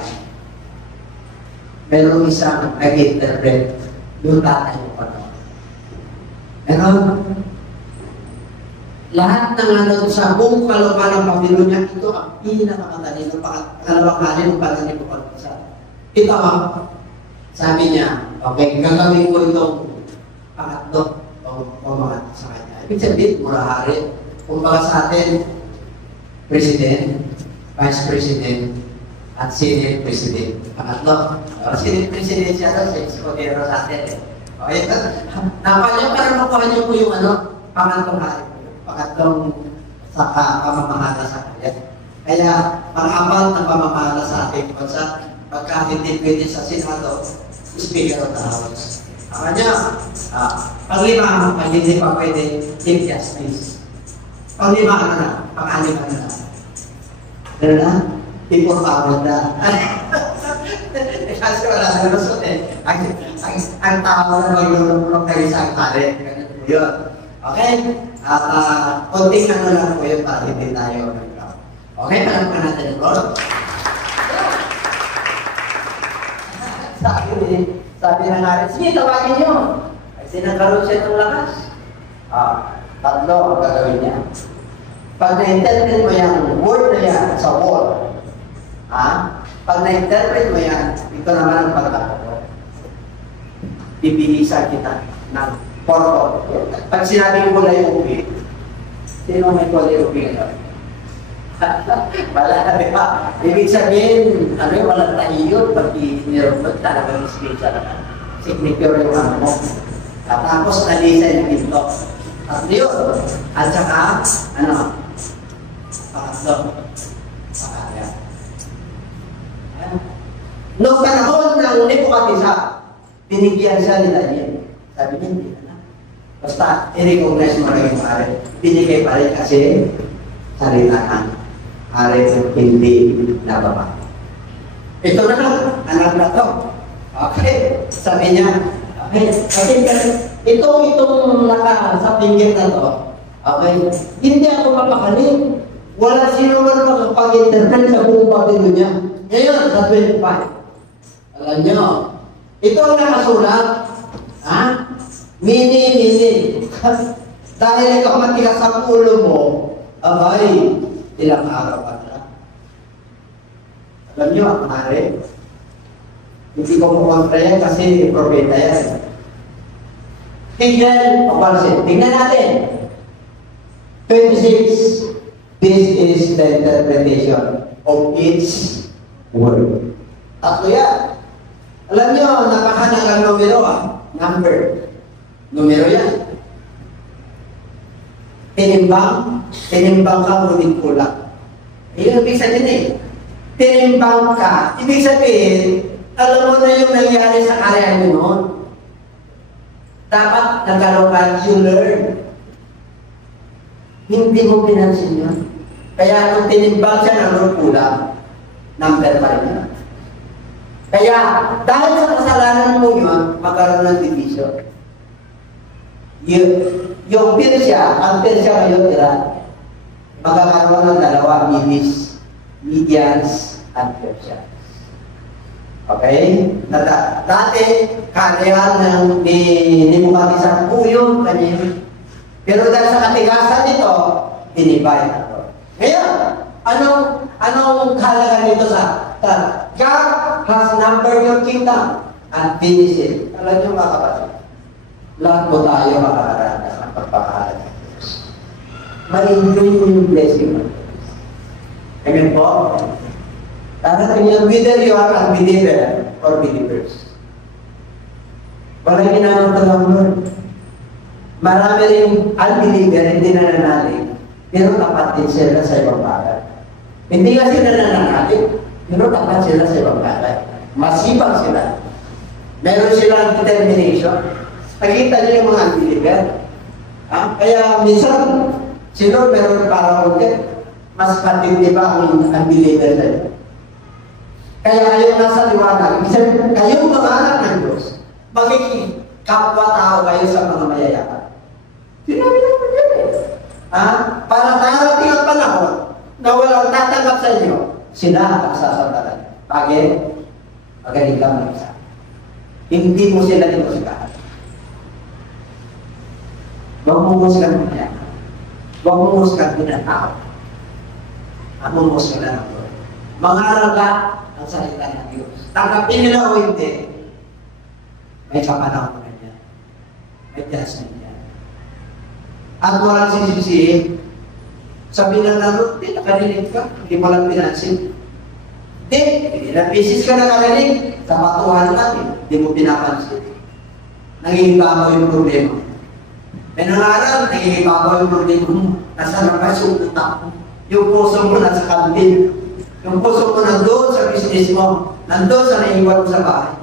merong isang nag-interpret yung tatay mo pa naman. Pero, lahat ng sa buong kalupa ng Babylonia, ito ang pinakamatalino, pangalawang kali ng pananin mo pag-isa. Ito sabi niya, okay, gagawin ko itong pangatlo o mga sa kanya. Ibig sabihin, murahari. Kung baka sa atin, President, Vice President, at Senate President. Pangatlo, Senate President siya sa Escudero sa atin. Okay, napalya para makuha niyo po yung pangatlong hari po. Pangatlong sa pamamahala sa kanya. Kaya, pang-apat na pamamahala sa ating bansa, pagka hindi pwede sa Senado, Speaker of the House. Kanya, pang-lima, pag hindi pa pwede, Chief Justice. Pang-lima na, pang-alima na. Ganun na? Importante na. Kasi wala na lusot eh. Ang tao na maglulong kayo sa aktarin. Ganun po yun. Okay? At konting lang po yun para hindi tayo nag-ground. Okay? Palang pa natin yung role. Sabi na nga rin, sige, tawagin nyo. Kasi nagkaroon siya ng lakas. Tatlo ang gagawin niya. Pag na-interpret mo yung word na yan sa wall, pag na-interpret mo yan, ito naman ang pagkakataon. Bibilisan kita ng porto. Pag sinabi ko kulay upi, sino may kulay upi nga? Wala, di ba? Ibig sabihin, walang tahiyon pag inirupot talagang speech talaga. Signature yung mo. At tapos nalisa yung ginto. At yun. At saka, pangatlo. Pakarya. Noong panahon ng Nebuchadnezzar, binigyan siya ni Daniel. Sabi niya, hindi na. Basta, i-recognize mo rin yung hari. Binigay pa rin kasi salita ka. Hari hindi nababa. Ito na lang, anak na to. Okay, sabi niya, okay, itong naka sa pinggir na to, okay, hindi ako mapakaling. Wala sino man makapag-interpret sa buong Babylonia. Ngayon, sa 25. Alam nyo, ito ang nakasulat, mini. Dahil ikaw matigas sa ulo mo, abay, ilang araw pa na. Alam nyo, ang hari, hindi ko mukontra yan kasi propeta yan. Tingnan natin. 26. This is the interpretation of each word. Tatlo yan. Alam nyo, napakahalagang numero number. Numero yan. Tinimbang ka, ngunit kulang. Ayun, ibig sabihin tinimbang ka. Ibig sabihin, alam mo na yung nangyari sa karya mo noon. Dapat nagkaroon ka, you learn. Hindi mo pinansin yun. Kaya nung tinimbang siya ng kulang, number pa rin yan. Kaya, dahil sa kasalanan mo yun, magkaroon ng division. Yung Persia, ang Persia ngayon, magkakaroon ng dalawa, Medians and Persians. Okay? Dati, karya ng Nebuchadnezzar po yun, kanya. Pero dahil sa katigasan nito, dinibay na ito. Ngayon, anong halaga nito sa God has numbered your kingdom and finished it. Alam niyo mga kapatid, lahat po tayo makakaranas ng pagpapahalaga ng Diyos. Ma-enjoy mo yung blessing mo. Amen po? Darating yan, whether you are unbeliever or believers. Walang ginanong ng Lord. Marami rin unbeliever, hindi nananalig, pero tapat din sila sa ibang bagay. Hindi nga sila nananalig, pero tapat sila sa ibang bagay. Masipag sila. Meron silang determination. Nakita niyo yung mga unbeliever. Kaya minsan, sino meron parang ulit, mas patindi ba ang unbeliever na yun? Kaya kayo nasa liwanag, kayong mga anak ng Diyos, magiging kapwa-tao kayo sa mga mayayaman. Sinabi naman yun para darating ang panahon na walang tatanggap sa inyo, sila ang sasantalan. Bakit? Magaling ka mag-isa. Hindi mo sila inusigahan. Huwag mo musgan niya. Huwag mo musgan din ang tao. Ang musgan na ng Lord. Mangaral ka ang salita ng Diyos. Tanggapin nila o hindi. May kapanahon na niya. May tiyasan niya. At walang sinisisihin. Sabi lang na Lord, hindi nakarinig ka. Hindi mo lang pinansin. Hindi na pisis ka nakarinig. Sa patuhan natin, hindi mo pinapansin. Nangingibabaw yung problema. May nangaral, nangingibabaw yung problema mo. Nasa labas yung utak mo. Yung puso mo nasa kantin. Yung puso mo nandun sa business mo. Nandun sa naiwan mo sa bahay.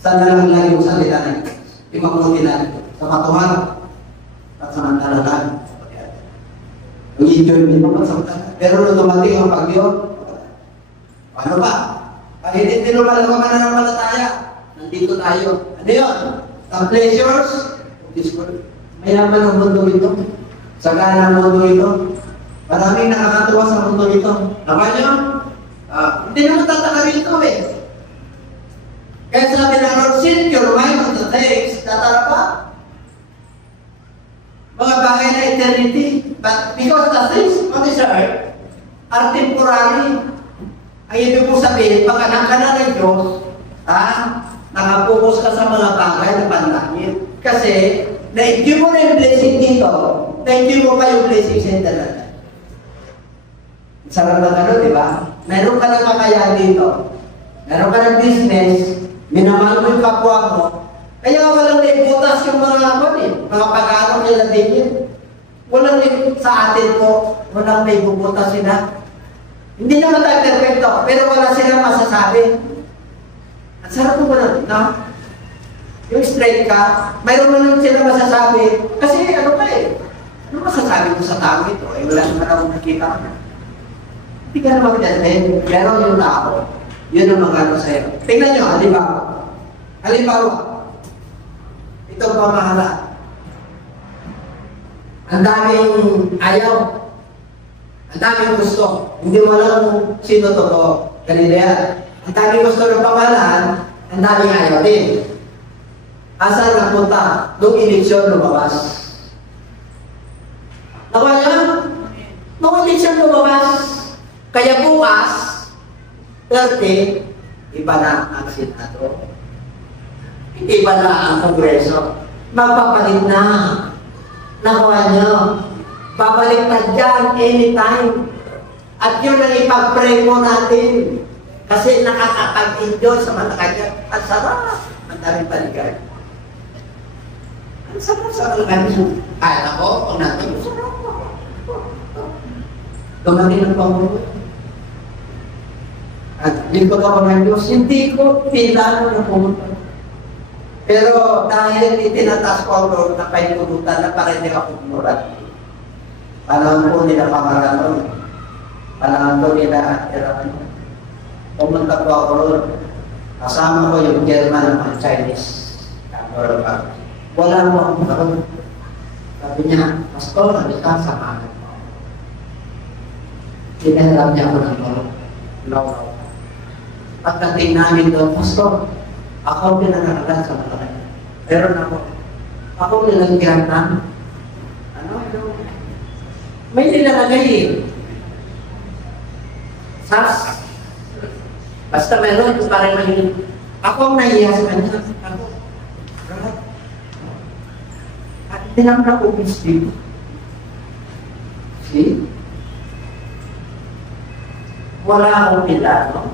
Sana lang lang yung salita ng Diyos. Imabuti natin. Sa patuhan. At samantala lang. Yung enjoyment mo pagsamantala. Pero nung dumating ang pag-iyon, ano ba? Pag hindi tinumal ka mananampalataya, nandito tayo. Ano yun? Ang pleasures, mayaman ang mundo ito. Sagana ang mundo ito. Maraming nakakatuwa sa mundo ito. Naman nyo? Hindi naman tataka rito Kaya sabi ng Lord, set your mind on the things that are above. Mga bagay na eternity. But because the things on this earth are temporary. Ang ibig po sabihin, pag anak ka na ng Diyos, nakapokus ka sa mga bagay na panlangit. Kasi, na-enjoy mo na yung blessing dito, na-enjoy mo pa yung blessing sa internet. Sarap na gano'n, di ba? Meron ka ng kakayahan dito. Meron ka ng business, minamahal mo yung kapwa mo, kaya walang naibutas yung mga pag-aaral nila din yun. Walang sa atin po, walang naibubutas sila. Hindi naman tayo perfecto, pero wala silang masasabi. At sarap mo na, no? Yung straight ka, mayroon mo lang sila masasabi. Kasi ano ka ano masasabi mo sa tao ito? Wala naman akong nakita ka. Hindi ka naman pinansin. Pero yung tao, yun ang magano sa'yo. Tingnan nyo, halimbawa, itong pamahalaan. Ang daming ayaw. Ang daming gusto. Hindi mo alam kung sino totoo. Ganito yan. Ang daming gusto ng pamahalaan, ang daming ayaw din. Asan napunta? Nung eleksyon lumabas. Nakuha niya? Nung eleksyon lumabas. Kaya bukas, 30, iba na ang Senado. Iba na ang Kongreso. Magpapalit na. Nakuha niyo. Babaliktad dyan anytime. At yun ang ipag-pray mo natin. Kasi nakakapag-enjoy sa mata kanya. Ang sarap. Ang daming paligay. Ang sarap sa kanya. Kaya ko, kung natin, sarap. Dumating ang Pangulo. At lingkod ako ng Diyos, hindi ko pinano na pumunta. Pero dahil itinatas ko ang Lord na pahinugutan na parang hindi ako pumulat. Panahon po nila Pamaranon. Panahon po nila Erano. Pumunta po ako Lord. Kasama ko yung German at Chinese. Wala mo akong karoon. Sabi niya, Pastor, sabi ka, samahan mo. Pinahiram niya ako ng law. Pagdating namin doon, Pastor, ako pinanagalan sa mga kanya. Pero ako nilagyan ng, may nilalagay eh. SAS. Basta meron, parang may, ako ang nahiya sa kanya. Ako, right? At tinamra ko dito. See? Wala akong pilano.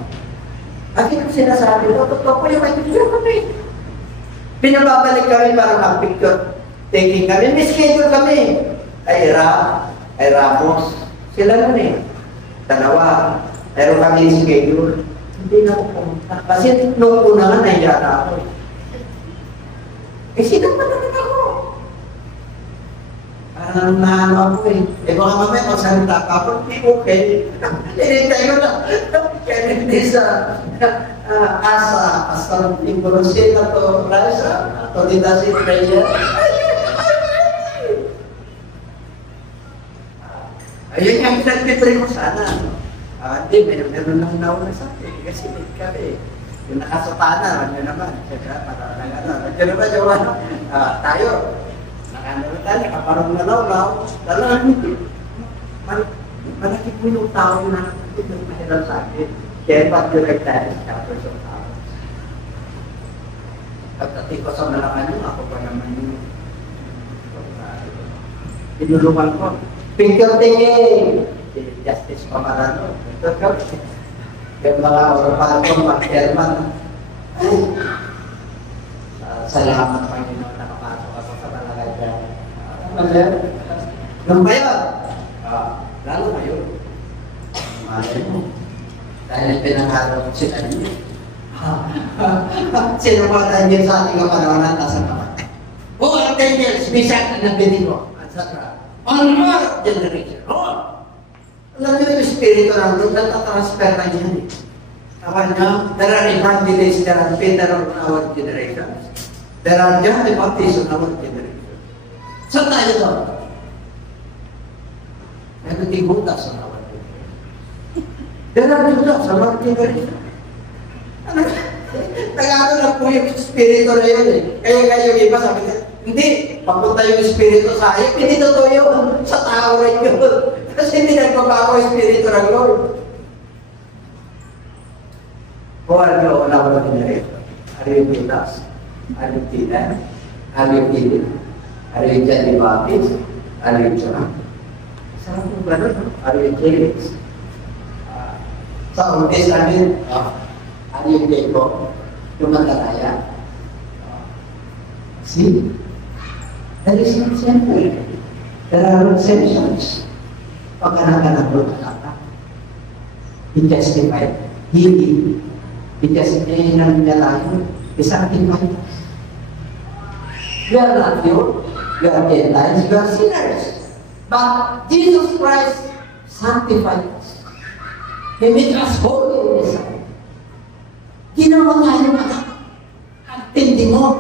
Bakit ko sinasabi ko? Totoo po yung picture kami. Pinababalik kami para mag-picture taking kami. May schedule kami. Ay Ramos. Sila nun eh. Dalawa. Pero kami yung schedule. Hindi na ako pumunta. Kasi nung una nga nahiya na ako eh. Sino pa naman ako? Parang naano ako eh. Baka mamaya kung salita ka ako, hindi okay. Hinintay ko na. Kaya hindi sa asa, pastor Timborosita to Raisa, to leadership prayer. Ayun yung pinagpipray ko sana. Hindi, meron lang nauna sa akin. Kasi kami, yung nakasatana, ano naman. Ano naman yung tayo. Nakanoon tayo, kaparang nalaw-law. Talagang malaki po yung tao yung nakakapit ng mahirap sa akin. Kaya pag-direct tayo sa chapters of tao. Pagdating ko sa malakan yung ako pa naman yung pinulungan ko. Picture tingin! Justice Pamarano. Yung mga orpano, mag-German. Salamat Panginoon na nakapasok ako sa malagay dyan. Nung kayo, lalo kayo. Malay mo. Dahil pinangaraw ko sila niyo. Sino ba tayo sa ating kapanawanan nasa naman? Who are angels? Bisak na nabili ko. Etc. On earth generation. Alam niyo yung Espiritu ng Lord, natatransfer na niyan eh. Sabi niya, there are evangelists, there are Peter of our generation. There are John the Baptist of our generation. Saan tayo doon? Meron din butas sa our generation. There are Judas sa our generation. Nag-ano lang po yung Espiritu na yun eh. Kaya kayo iba sabi niya, hindi, papunta yung Espiritu sa ayop. Hindi totoo yun. Sa tao rin yun. Kasi hindi nagbabago yung Espiritu ng Lord. Who are you on our generation? Are you Judas? Are you Peter? Are you Philip? Are you John the Baptist? Are you John? Sarap mo ba nun? Are you James? Sa umpis namin, are you Jacob? Yung magkataya? See? There is no center. There are exceptions. Pagkanakanang Lord na he testified. He testified ng nalayo. Isang tingin. We are not pure. We are Gentiles. We are sinners. But Jesus Christ sanctified us. He made us holy in His sight. Ginawa nga yung anak. Ang tindi mo.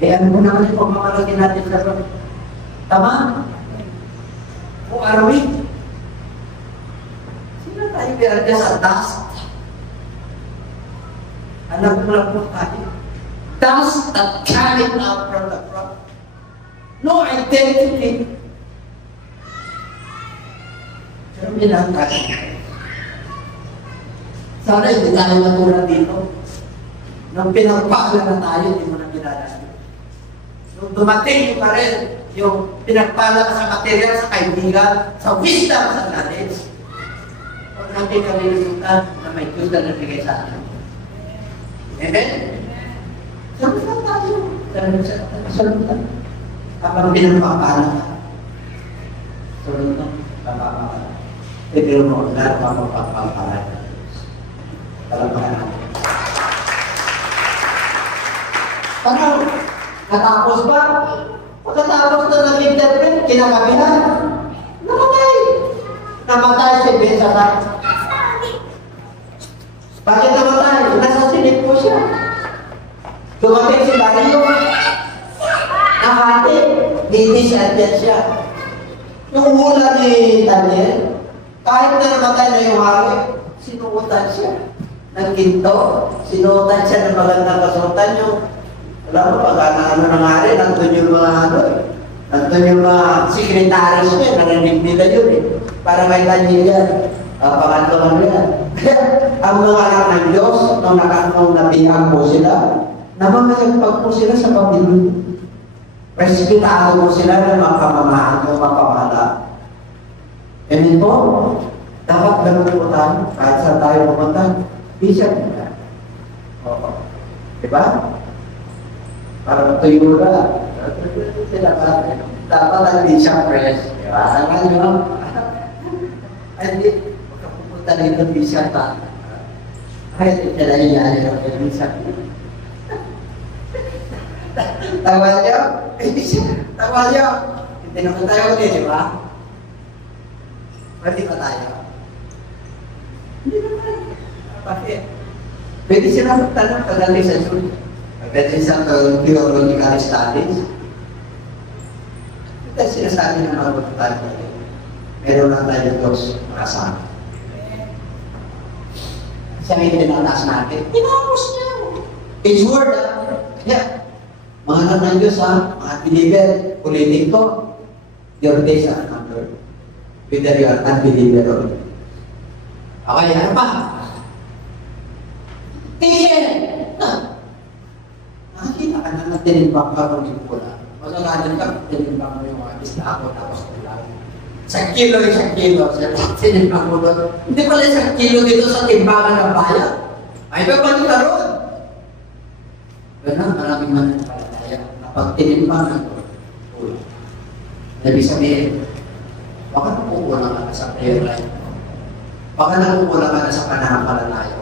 Eh, ano mo naman yung pagmamalagin natin sa Lord? Tama? O are we? Sino tayo? We are just a dust. Alam mo lang po tayo. Dust that coming out from the front. No identity. Pero bilang tayo. Sana hindi tayo natulad dito. Nung pinagpala na tayo, hindi mo na pinalasin. Nung dumating yung baril, Yung pinagpala ka sa material, sa kaibigan, sa wisdom, sa knowledge. Huwag natin kalilimutan na may Diyos na nagbigay sa atin. Amen? Salutan tayo. Salutan. Kapag pinagpapala ka, salutan, papapala. Pero mo, lahat mapapapala ka. Talagang natin. Parang, natapos ba? Pagkatapos na nag-interpret, kinakabihan. Namatay. Namatay si Belshazzar. Bakit namatay? Nasa silid po siya. Dumating si Dario. Nakati. Hindi siya siya. Yung hula ni Daniel, kahit na namatay na yung hari, sinuutan siya. Nagkinto. Sinuutan siya ng magandang kasuotan yung alam mo, pag ano nangyari, nandun yung mga nandun yung mga sekretaris niya, nananig nila yun eh. Para may Daniel yan. Pangatlo yan. Ang mga anak ng Diyos, nung nabihan po sila, namamagagpag po sila sa Babylon. Respetado po sila ng mga kamamahan o mapamala. And po, dapat ganun po tayo, kahit saan tayo pumunta, bisa nila. Oo. Diba? Parang tuyo na. Dapat ang di siya press. Alam nyo? Hindi. Magkapupunta dito di siya ta. Ay, hindi na nangyayari ng di siya. Tawa nyo? Hindi siya. Tawa nyo? Hindi naman tayo ulit, di ba? Pwede ba tayo? Hindi naman. Bakit? Pwede sila magtanong pagdating sa sulit. Pwede sa theological studies. Ito sinasabi ng mga magtatag natin. Meron lang tayo Diyos makasama. Siya yung tinataas natin. Tinapos niya. It's word, kaya, mga anak ng Diyos, mga believer, ulitin ko, your days are numbered. Whether you are unbeliever or not. Okay, ano pa? Patient! Nakikita ka na tinimbang ka kung hindi ko lang. Masagalan ka, tinimbang mo yung mga isla ako tapos kulang. Isang kilo. Tinimbang mo doon. Hindi pala isang kilo dito sa timbangan ng bayan. Ay, ba pa nila ron? Ganun, maraming mananampalataya. Kapag tinimbangan ko, kulang. Ibig sabihin, baka nakukulang ka na sa prayer life mo. Baka nakukulang ka na sa pananampalataya.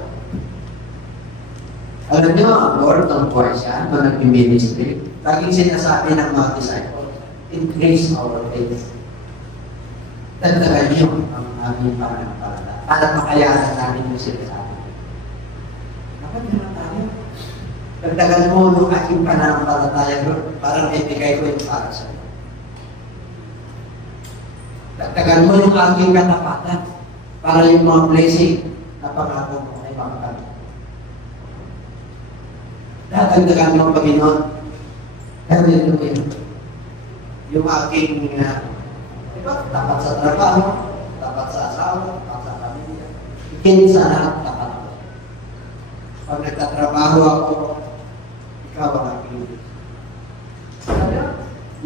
Alam niyo, Lord, ng twice yan, nung nag-ministry, laging sinasabi ng mga disciples, increase our faith. Dagdagan niyo ang aming pananampalataya para makayanan namin yung sinasabi. Dapat naman tayo. Dagdagan mo yung aking pananampalataya, Lord, para maibigay ko yung para sa iyo. Dagdagan mo yung aking katapatan para yung mga blessing na pangako mo ay makakita. Dadagdagan mo, Panginoon. Hallelujah. Yung aking, tapat sa trabaho, tapat sa asawa, tapat sa pamilya. Kinsa lahat tapat ako. Pag nagtatrabaho ako, ikaw ang aking.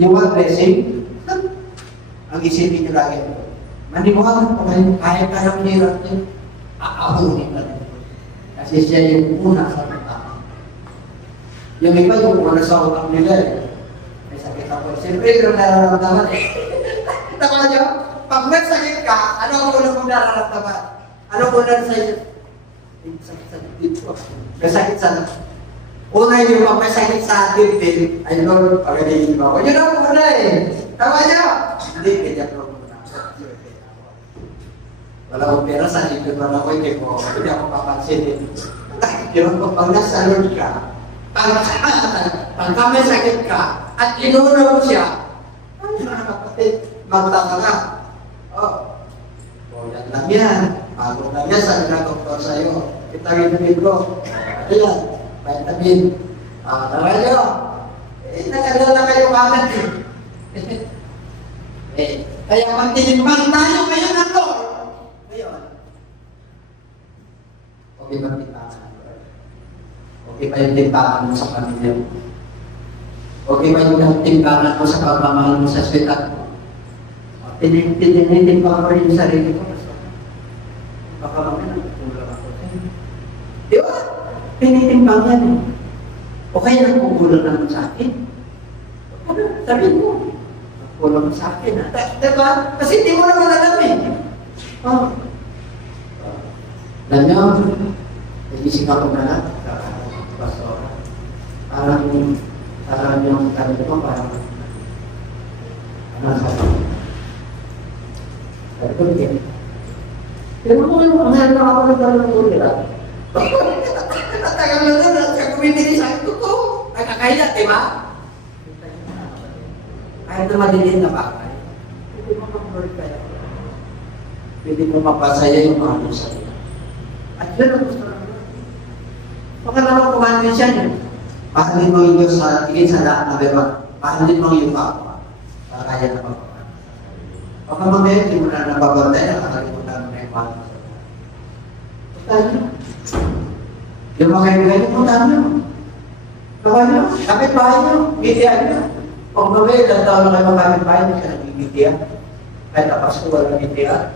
Yung mga blessing, ang isipin nyo lagi. Maniwala ko kayo, kaya ka ng hirap yun. Aahunin ka rin. Kasi siya yung una sa mga. Yung iba yung wala sa utak nila eh. May sakit ako. Siyempre, yung nararamdaman eh. Tama nyo? Pag may sakit ka, ano ang unang mong nararamdaman? Ano ang unang sa'yo? Sakit dito. May sakit sa... Una yung pag may sakit sa dibdib, ay Lord, pagalihin mo ako. Yun ang una eh. Tama nyo? Hindi, kaya ko muna. Wala akong pera sa dibdib na ako, hindi ako papansin eh. Yung pag nasa Lord ka, pagka may sakit ka at inunaw mo siya, ano na kapatid, magtataka. Yan lang yan. Bago lang yan, sabi na doktor sa'yo. Vitamin ko. Ayan, vitamin. Tama nyo. Nag-alala kayo kanan eh. Kaya pag tinimbang tayo ngayon ng Lord. Ngayon. Okay ba timbangan? Okay ba yung timbangan mo sa pamilya mo? Okay ba yung timbangan mo sa pagmamahal mo sa sweetheart mo? Tinitimbang ko rin yung sarili ko. Baka mamaya nagkukulang ako. Di ba? Tinitimbang yan eh. O kaya nagkukulang naman sa akin. Sabihin mo, nagkukulang sa akin. Diba? Kasi hindi mo naman alam eh. Oh. Alam nyo, nagising ako na lang. Pastor. Parang yung sabi ko, parang sabi ko, hindi. Pero kung meron ako nagkaroon ng ulira, natagal na na, sa kumindi sa akin, totoo. Nakakaya, diba? Kahit na maliliit na bagay, pwede mo mag-work kaya. Pwede mo mapasaya yung mga lusa nila. At yun ang gusto namin. Pangalawang commandment siya niya. Pahalin mo yung Diyos sa tingin sa lahat na bewa. Pahalin mo yung kapwa. Para kaya na pagpapan. Baka mamaya, hindi mo na napabantay, nakakalimutan mo na yung mahal mo. Punta nyo. Yung mga kaibigan, punta nyo. Nawa nyo. Kapit bahay nyo. Gidihan nyo. Kung mamaya, ilang taon na kayo magkapit bahay, hindi ka nagigitihan. Kahit apas ko, walang gidihan.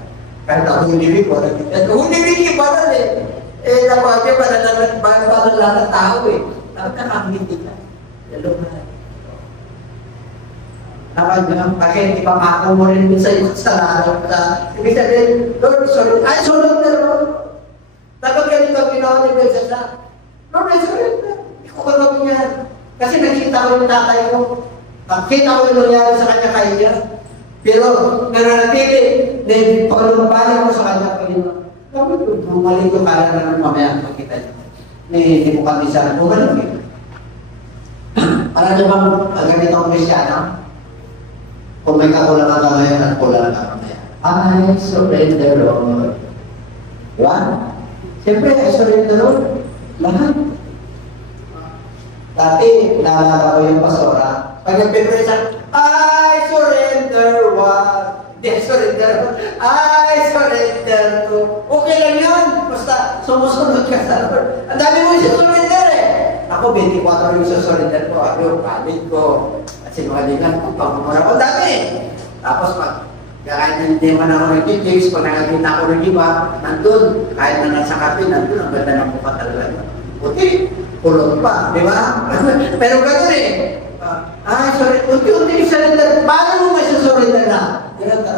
Kahit ako hulibig, walang gidihan. Hulibig, iba rin eh. Eh, nakuha niya, para lang ng tao eh. Bakit nakakangiti ka? Lalo na. Bakit ipapakaw mo rin sa iyo sa laraw sa ibig sabihin, Lord, sorry. Ay, surrender, Lord. Dapat ganito ang ginawa ni Belzes na, Lord, I surrender. Hindi ko kalawin yan. Kasi nakita ko yung tatay ko. Nakita ko yung nangyari sa kanya kaya. Pero, nananatili, paglumbalik ko sa kanya Panginoon. Dapat ko, bumalik ko para naman mamaya makita niyo. Hindi mo kami sana bumalik eh. Para niyo bang ganitong Kristyano? Kung may kakulangan ka ngayon at kulangan ka mamaya. I surrender, Lord. Diba? Siyempre, I surrender, Lord. Lahat. Dati, naalala ko yung pastora. Pag nagpipresa, I surrender what? Hindi, surrender. I surrender to. Okay lang yun. Basta, sumusunod ka sa Lord. Ang dami mo yung surrender eh. Ako, 24 yung surrender ko. Ako, yung pamit ko. At sinungalingan ko, pagmumura ko. Dami. Tapos, kahit hindi man ako nag-tips, pag nakakita ako ng iba, nandun. Kahit na nasa kape, nandun. Ang ganda ng mukha talaga. Puti. Pulot pa. Di ba? Pero gano'n eh. Ay, sorry. Unti-unti yung surrender. Paano mo may surrender na? Ganun ka.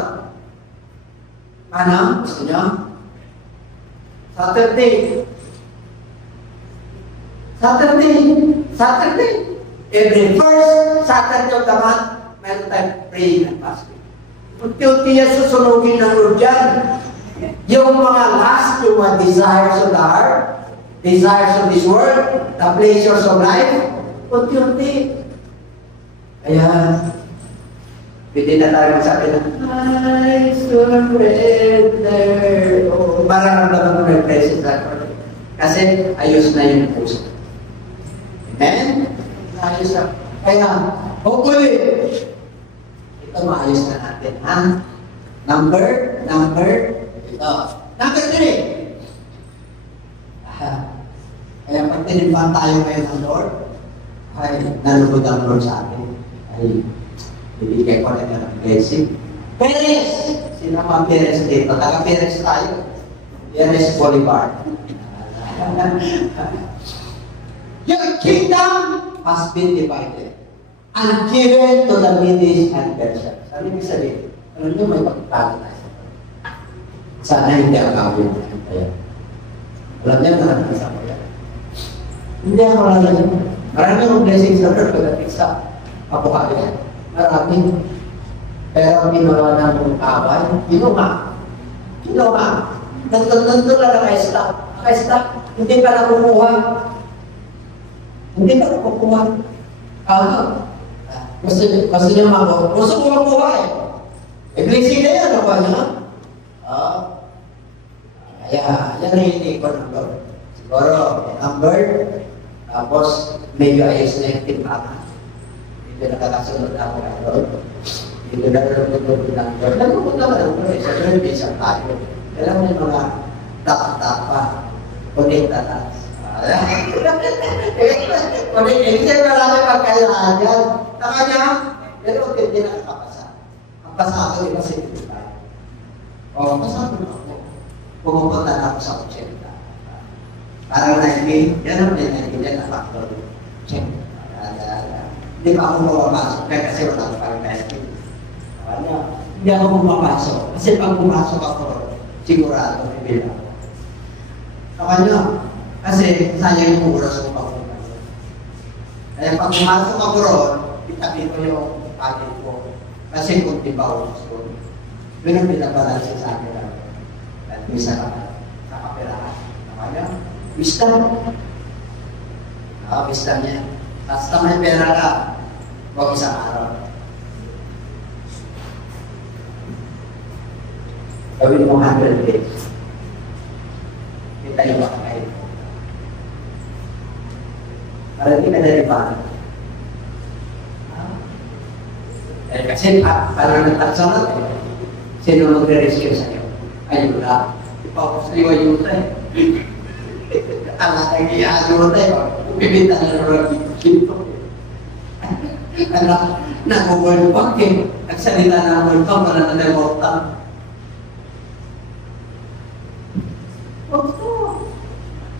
Ano? Gusto niyo? Saturday. Every first Saturday of the month, meron tayong praying and fasting. Unti-unti yan susunugin ng Lord yan. Yung mga last, yung mga desires of the heart, desires of this world, the pleasures of life, unti-unti. Kaya, pwede na tayo magsabi na, I surrender. O, mararamdaman mo na yung presence ng Lord. Kasi, ayos na yung puso. Amen? Ayos na. Kaya, hopefully, ito maayos na natin, ha? Number, ito. Number 3. Kaya pag tinimpan tayo ngayon ng Lord, ay nalugod ang Lord sa akin. Ay, bibigay ko rin ng blessing. Perez! Sino mga Perez dito? Taga-Perez tayo. Perez Bolivar. Your kingdom has been divided and given to the Medes and Persians. Ano yung sabihin? Alam niyo, may pagkakala tayo. Sana hindi ang gawin. Alam niyo, nakakasa ko yan. Hindi ako lalagyan. Marami akong blessings na Lord pagdating sa Apocalypse. Maraming. Pero ang ginawa ng away, Nandun lang naka-stop. Hindi ka nakukuha. Gusto niya mako. Gusto ko makuha eh. Blessing na yan. Ano ba niya? Kaya, yan ang hindi ko ng Lord. Siguro, number, tapos, medyo ayos na yung timpakan. Hindi nakakasunod na ako ng Lord. Hindi na nalulog ng Lord. Nalulog naman ang Lord. Sa Lord, isang tayo. Kailangan may mga tapa-tapa. Connect na tayo. Hindi siya marami pagkailangan yan. Saka niya, pero hindi na nakapasa. Ang pasado, di ba, 75? O, pasado na ako. Pumupunta na ako sa 80. Parang 90, yan ang 90, yan ang factor. Check. Hindi pa ako pumapasok, kaya kasi wala ko parang 90. Hindi ako pumapasok. Kasi pag pumasok ako, sigurado, may bilang ako. Saka niya, kasi sayang yung oras ko pag-punta. Kaya pag pumasok ako roon, itabi ko yung packet ko. Kasi kung di ba oras ko, yun ang pinabalansin sa akin lang. At misa ka sa kapirahan. Kaya, wisdom. Wisdom niya. Basta may pera ka, huwag isang araw. Gawin mo 100 days. Kita yung makakain. Para hindi ka nalipan. Kasi parang nagtatsanat eh. Sino magre-rescue sa iyo? Ayuda. Ipapasaliwa yung tayo. Ang atang i-ano tayo. Bibita na naman dito. Anak, nag-world pack eh. Nagsalita na world pack, wala na nag-world.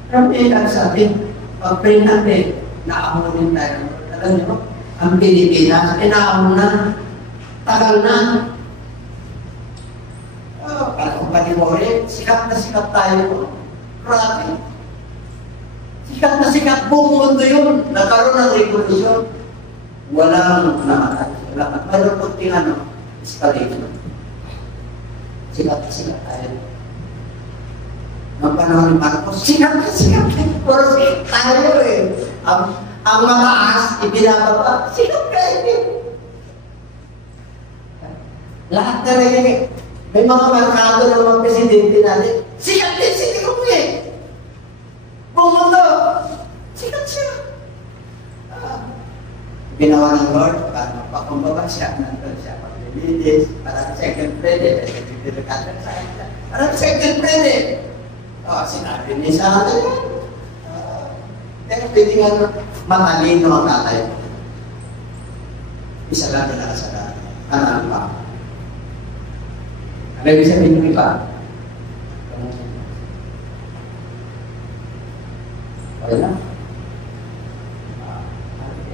Kami ang sabi, pag-pray natin, naamunin tayo. Alam niyo, ang Pilipinas, inaamon na, tagal na. Parang panimori, sikat na sikat tayo. Grabe. Sikat na sikat, buong mundo yun. Nagkaroon ng revolusyon. Walang namatay. Mayroon kunting escalation. Sikat na sikat tayo. Ang panahon ni Marcos, sikat na sikat. Pero sikat tayo eh. Ang mataas, ibinababa, sikat kayo. Lahat na rin, may mga markado ng mga presidente natin, sikat din, sikat ko eh. Buong mundo, sikat siya. Ginawa ng Lord, pakumbaba siya, nandun siya, paglilinis, parang second president, parang second president. Sinabi niya sa atin. Pero pwede nga matalino ang tatay. Isa lang na sa dati. Ano pa? Ano yung sabihin ng iba? Okay na?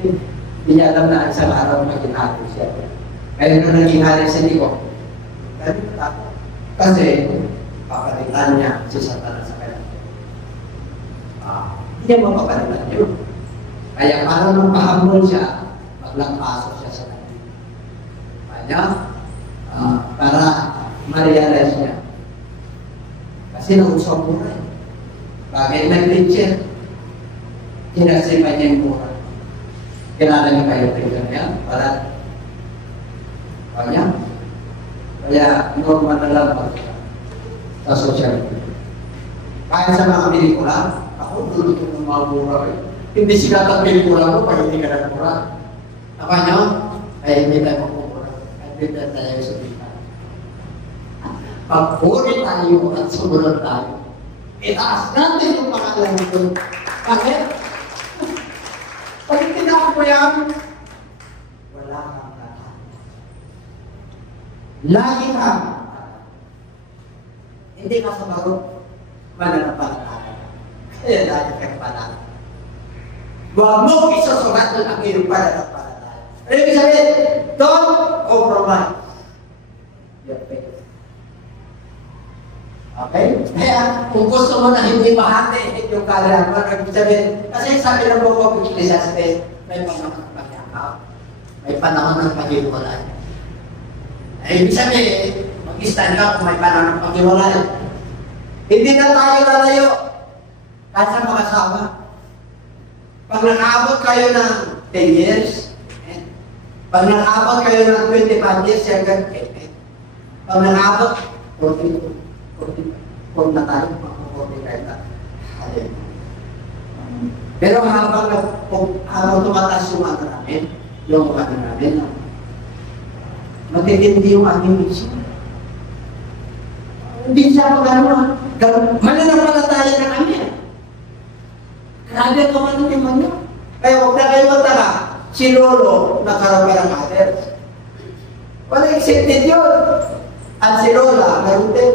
Hindi niya alam na isang araw maging hari siya. Kaya nung naging hari siya, hindi ko. Kasi, papalitan niya si Satanas sa kanya. Hindi niya mapapalitan yun. Kaya para nung pahamon siya, maglagpasok siya sa kanya. Kanya, para ma-realize niya. Kasi nausap mo rin. Bagay may preacher, kinasipan niya yung mura. Kilala niyo kayo preacher niya? Para kanya. Kaya normal na lang sa social media. Kahit sa mga pelikula, ako dulot ng mga mura rin. Hindi sikat ang pelikula mo pag hindi ka nagmura. Apa nyo? Ay hindi tayo magmura. Ay hindi tayo sa pita. Pagpuri tayo at sumunod tayo. Itaas natin yung pangalan nito. Bakit? Pag tinawag mo yan, wala kang kakain. Lagi ka. Hindi ka sa baro, mananampalataya. Kaya lagi ka panalo. Huwag mo isusulat ang iyong pananampalataya. Ano yung sabihin? Don't compromise your faith. Okay? Kaya kung gusto mo na hindi mahati yung kalaman, ang sabihin, kasi sabi ng Book of Ecclesiastes, may panahon ng pagyakap, may panahon ng paghiwalay. Ibig sabihin, mag-stand ka kung may panahon ng paghiwalay. Hindi na tayo lalayo kahit sa mga asawa. Pag nakaabot kayo ng 10 years, pag nakaabot kayo ng 25 years, pag nakaabot, 40 na tayo, 45 na. Pero habang tumataas yung ano namin, yung ano namin, matitindi yung aming mission. Hindi siya pag mananampalataya na kami. Grabe ang kamanitiman niya. Kaya huwag na kayo magtaka. Si Lolo, nagkaroon ka ng mother. Wala accepted yun. At si Lola, meron din.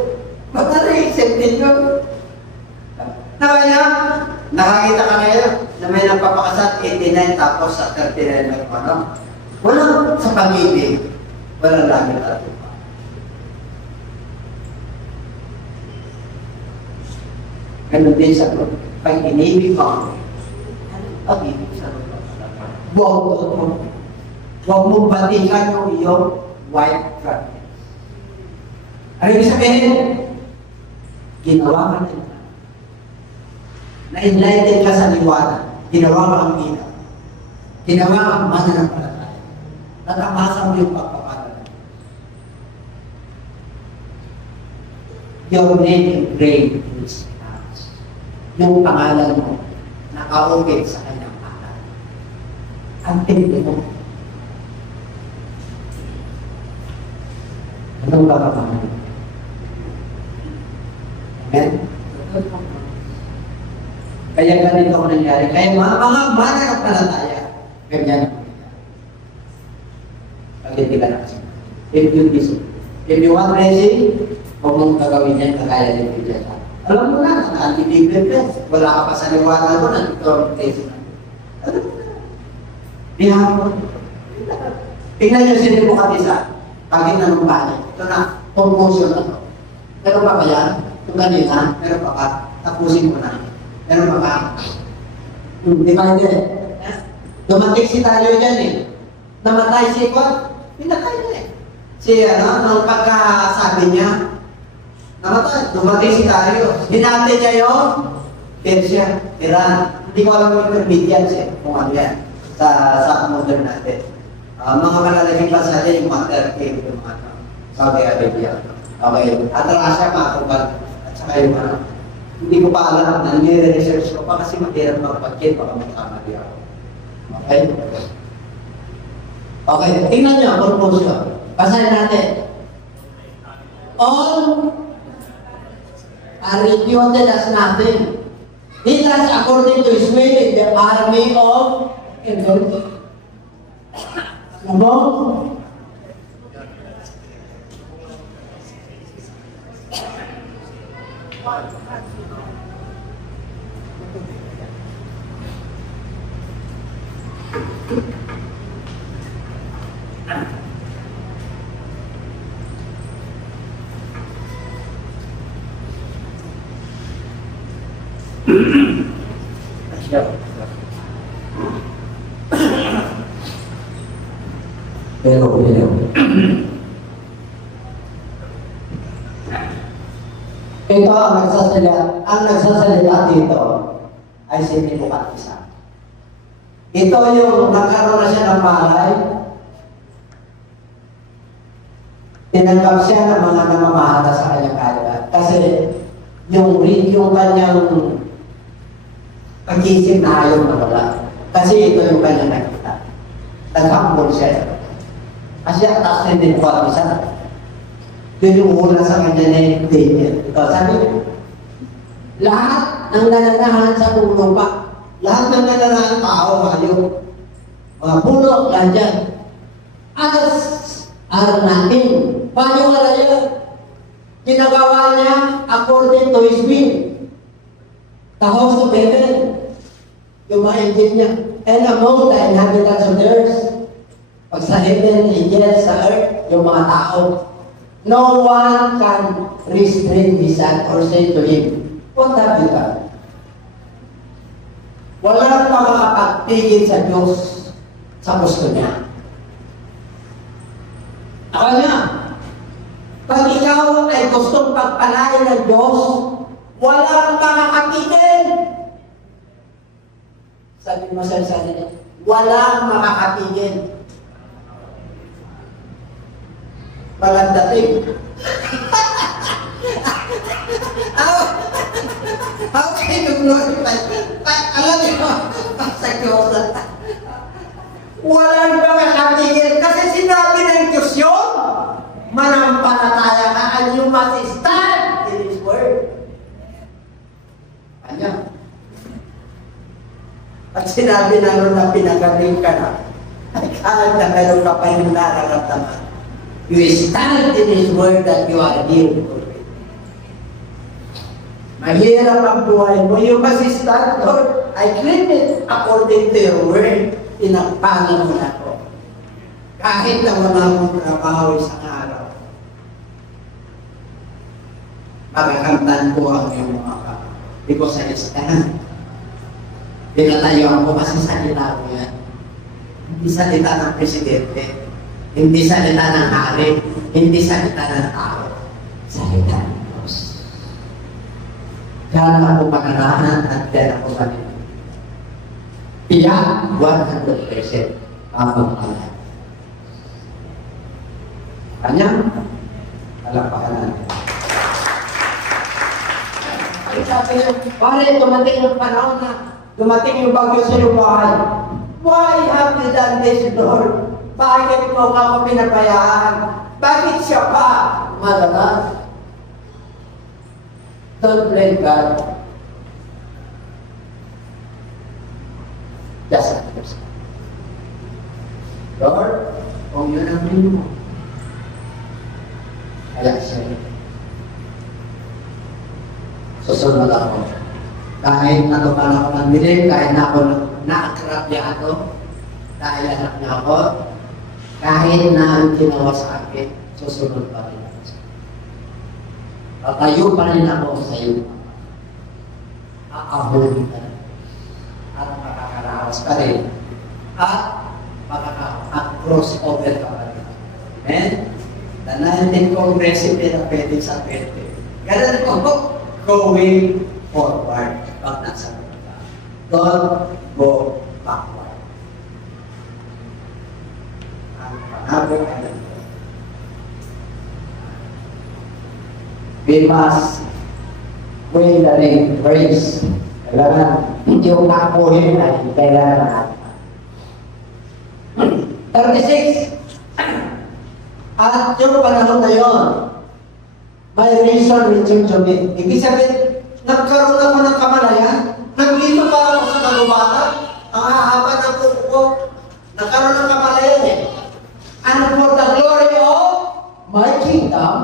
Wala accepted yun. Nakanya, nakakita ka ngayon na may nagpapakasal 89 tapos sa 39 na ano. Walang sa pag-ibig. Walang langit at lupa. Ganun din sa pag-inibig mo. Pag-ibig sa lupa. Huwag mo batikan yung iyong white garment. Ano ibig sabihin? Ginawa ka na ito. Na-enlighten ka sa liwanag. Ginawa ka ang ina. Ginawa ka ang mananampalataya. Natamasa mo yung pagpapalala. Your name engraved in His hands. Yung pangalan mo, nakaukit sa kanyang pangalan. Ang tindi mo. Anong kakapangin? Amen? Kaya ganito ang nangyari. Kaya mga mananampalataya, ganyan ang nangyari. Pag hindi ka nakasin. If you want blessing, huwag mong gagawin yan kagaya ng Biblia. Alam mo na, anti-Biblia. Wala ka pa sa liwanag mo, nandito ang blessing. Alam mo na. Bihan mo. Tingnan nyo si Nebuchadnezzar. Pag inanong ito na, conclusion na ito. Meron pa ba yan? Ito kanina, meron pa ba? Tapusin mo na. Meron pa ba? Di ba hindi? Dumating si Dario dyan eh. Namatay si Ikot. Pinatay na eh. Si nung pagkasabi niya, namatay. Dumating si Dario. Hinati niya yung Persia, Iran. Hindi ko alam yung intermediates eh. Kung ano yan. Sa modern natin. Mga malalaging bansa natin yung Mater King, yung mga Saudi Arabia. Okay. At Russia, mga kubat. At saka yung hindi ko pa alam na nire-research ko pa kasi mahirap magpagkit, baka magkamali ako. Okay? Okay, tingnan nyo, conclusion. Basahin natin. All are reputed as nothing. He does according to his will in the army of England. Ano? Pero ito ang nagsasalita dito ay si Nebuchadnezzar. Ito yung nagkaroon na siya ng bahay. Tinanggap siya ng mga namamahala sa kanyang kaya. Kasi yung kanyang pag-isip na ayaw nawala. Kasi ito yung kanyang nakita. Nag-humble siya. Kasi ang taas na din ko isa. Yun yung una sa kanya na yung Daniel. Sabi niya, lahat ng nananahan sa lupa, lahat ng nananahan tao, hayop, mga puno, landyan, as are natin. Paano wala yun? Ginagawa niya according to his will. The host of heaven, yung mga angel niya, and among the inhabitants of the earth, pag sa heaven, angels, sa earth, yung mga tao, no one can restrain his hand or say to him, what have you done? Wala pa makapagpigil sa Diyos sa gusto niya. Ako niya, pag ikaw ay gustong pagpalain ng Diyos, walang makakapigil. Sabi mo sa sarili, walang makakapigil. Walang dating. How can you glorify? Alam niyo, sa Diyos. Walang makakapigil. Kasi sinabi ng Diyos yun, manampalataya ka and you must stand in His word. Kanya. At sinabi na nun na pinagaling ka na, ay kahit na meron ka pa yung nararamdaman. You stand in His word that you are healed already. Mahirap ang buhay mo. You must stand, Lord. I claim it according to your word. Tinagpanan mo na ako. Kahit na wala mong trabaho isang araw, magagamtan ko ang iyong mga kapatid. Because I stand. Pinatayuan ko kasi salita ko yan. Hindi salita ng presidente. Hindi salita ng hari. Hindi salita ng tao. Salita ng Diyos. Diyan ako pagkarahan at diyan ako salita. Tiyak 100% mapagpalan. Kanyang palakpakan natin. Ay sabi niyo, pare, dumating yung panahon na dumating yung bagyo sa iyong bahay. Why have you done this, Lord? Bakit mo ako pinabayaan? Bakit siya pa malakas? Don't blame God. Just accept. Lord, kung yun ang rin mo, kaya siya. Susunod ako. Kahit natukan ako ng bilim, kahit na ako na-akrap niya ako, dahil anak niya ako, kahit na ang ginawa sa akin, susunod pa rin ako. Tatayo pa rin ako sa iyo. Aahulin ka rin. At makakaraos ka rin. At makaka-cross over ka pa rin. Amen? Tanahan din kong recipe na pwede sa pwede. Ganun ko, going forward. Pag nasa mga. Don't go backward. Ang panabo ay nandun. We must win the race. Kailangan yung nakapuhin ay kailangan natin. 36. At yung panahon na yun, my reason returned to me. Ibig sabihin, nagkaroon ako ng kamalayan, naglito pa ako sa kagubatan, ang hahaba ng kuko ko, nagkaroon ng kamalayan eh. And for the glory of my kingdom,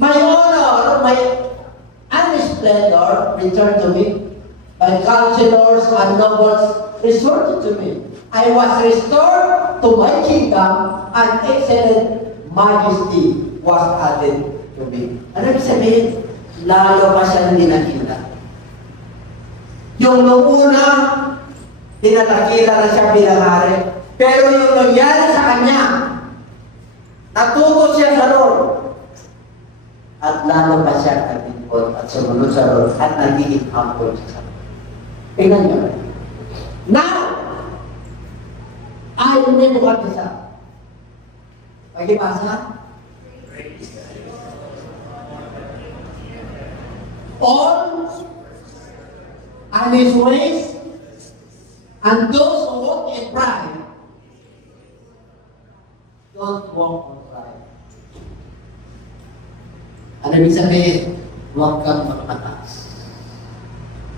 my honor, my splendor returned to me. My counselors and nobles resorted to me. I was restored to my kingdom, and excellent majesty was added to me. Ano ibig sabihin? Lalo pa siyang dinakita. Yung nung una, dinakita na siya bilang hari. Pero yung nangyari sa kanya, natuto siya sa Lord. At lalo pa siya nagtipon at sumunod sa Lord at nagiging humble siya sa Lord. Tingnan niyo. Now, ayaw niya bukat isa. Pagkipasa? All and his ways, and those who walk in pride don't walk on pride. Ano ibig sabihin? Huwag kang magpataas.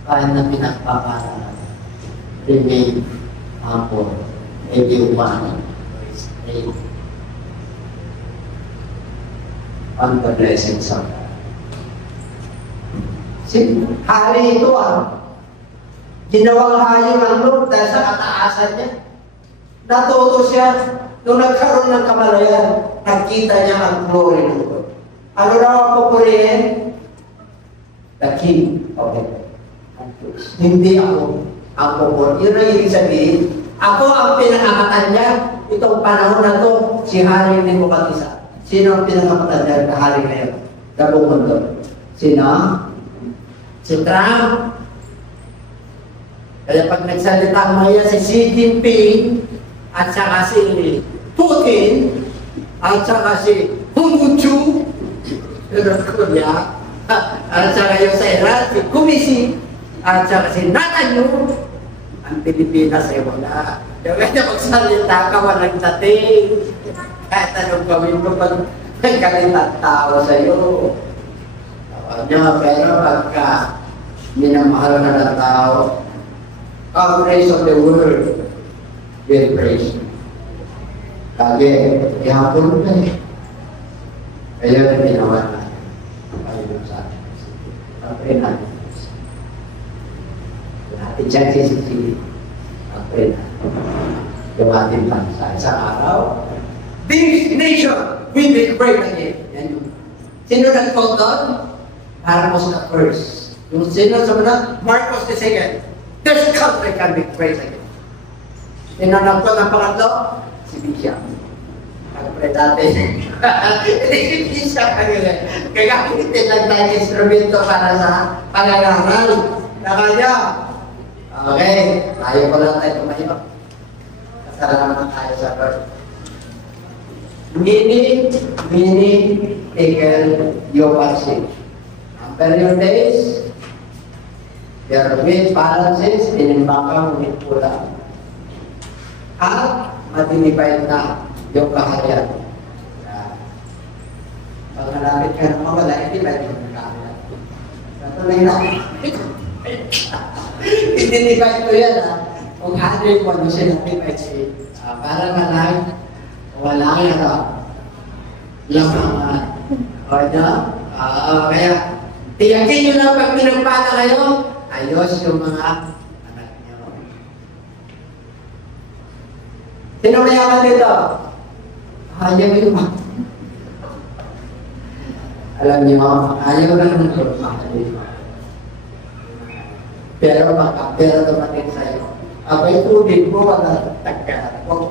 Kahit na pinagpapala, remain humble. Maybe one is praying on the blessings of God. Hari ito ginawang hayo ng Lord dahil sa kataasan niya. Natuto siya nung nagkaroon ng kamalayan, nakita niya ang glory ng Lord. Ano raw ang pupurihin? The King of Heaven. Hindi ako ang pupurihin. Yun ang ibig sabihin. Ako ang pinangamatan niya. Itong panahon na to, si Hari hindi ko katisa. Sino ang pinangamatan niya na Hari na yun? Sa buong mundo. Sino? Si Trump. Kaya pag nagsalita maya si Xi Jinping at saka si Putin at saka si Hongchu North Korea at saka yung sa Iran si Kumisi at saka si Netanyahu ang Pilipinas ay wala. Kaya magsalita ka walang dating kahit anong gawin mo pag nagkalit ang tao sa'yo. Pero pagka minamahal na ng tao, coverage of the world will praise you. Lagi, ihapon na eh. Kaya na ginawa natin. Ayun sa atin. Pag-pray natin. Natin dyan si Sicily. Pag-pray natin. Yung ating bansa. Isang araw, this nation will be great again. Yan yun. Sino nag-call doon? Marcos the first. Yung sino sa mga? Marcos the second. This country can be great again. Sino nag-call ng pangatlo? Si Bishop. Pag-pray natin. Hindi siya kagaling. Kagamitin lang tayo instrumento para sa pangangaral na kanya. Okay. Tayo ko lang tayo kumahimap. Kasalamat tayo sa Lord. Meaning, taken your passage. Number your days, your weight balances, tinimbangkang with pula. At matinipay na yung kaharian. Pag malapit ka na mawala, hindi ba yung kaharian? Natuloy na. Itinipay ko yan, ha? Kung hari mo, ano siya natipay siya. Para malang, wala nga na. Lamangan. O ito, kaya, tiyakin nyo lang pag pinagpata kayo, ayos yung mga anak nyo. Sino mayaman dito? Ayaw yung mga. Alam niyo, ayaw lang ng mga. Pero pagka-pera dumating sa'yo, abay tubig mo, wala tagka, o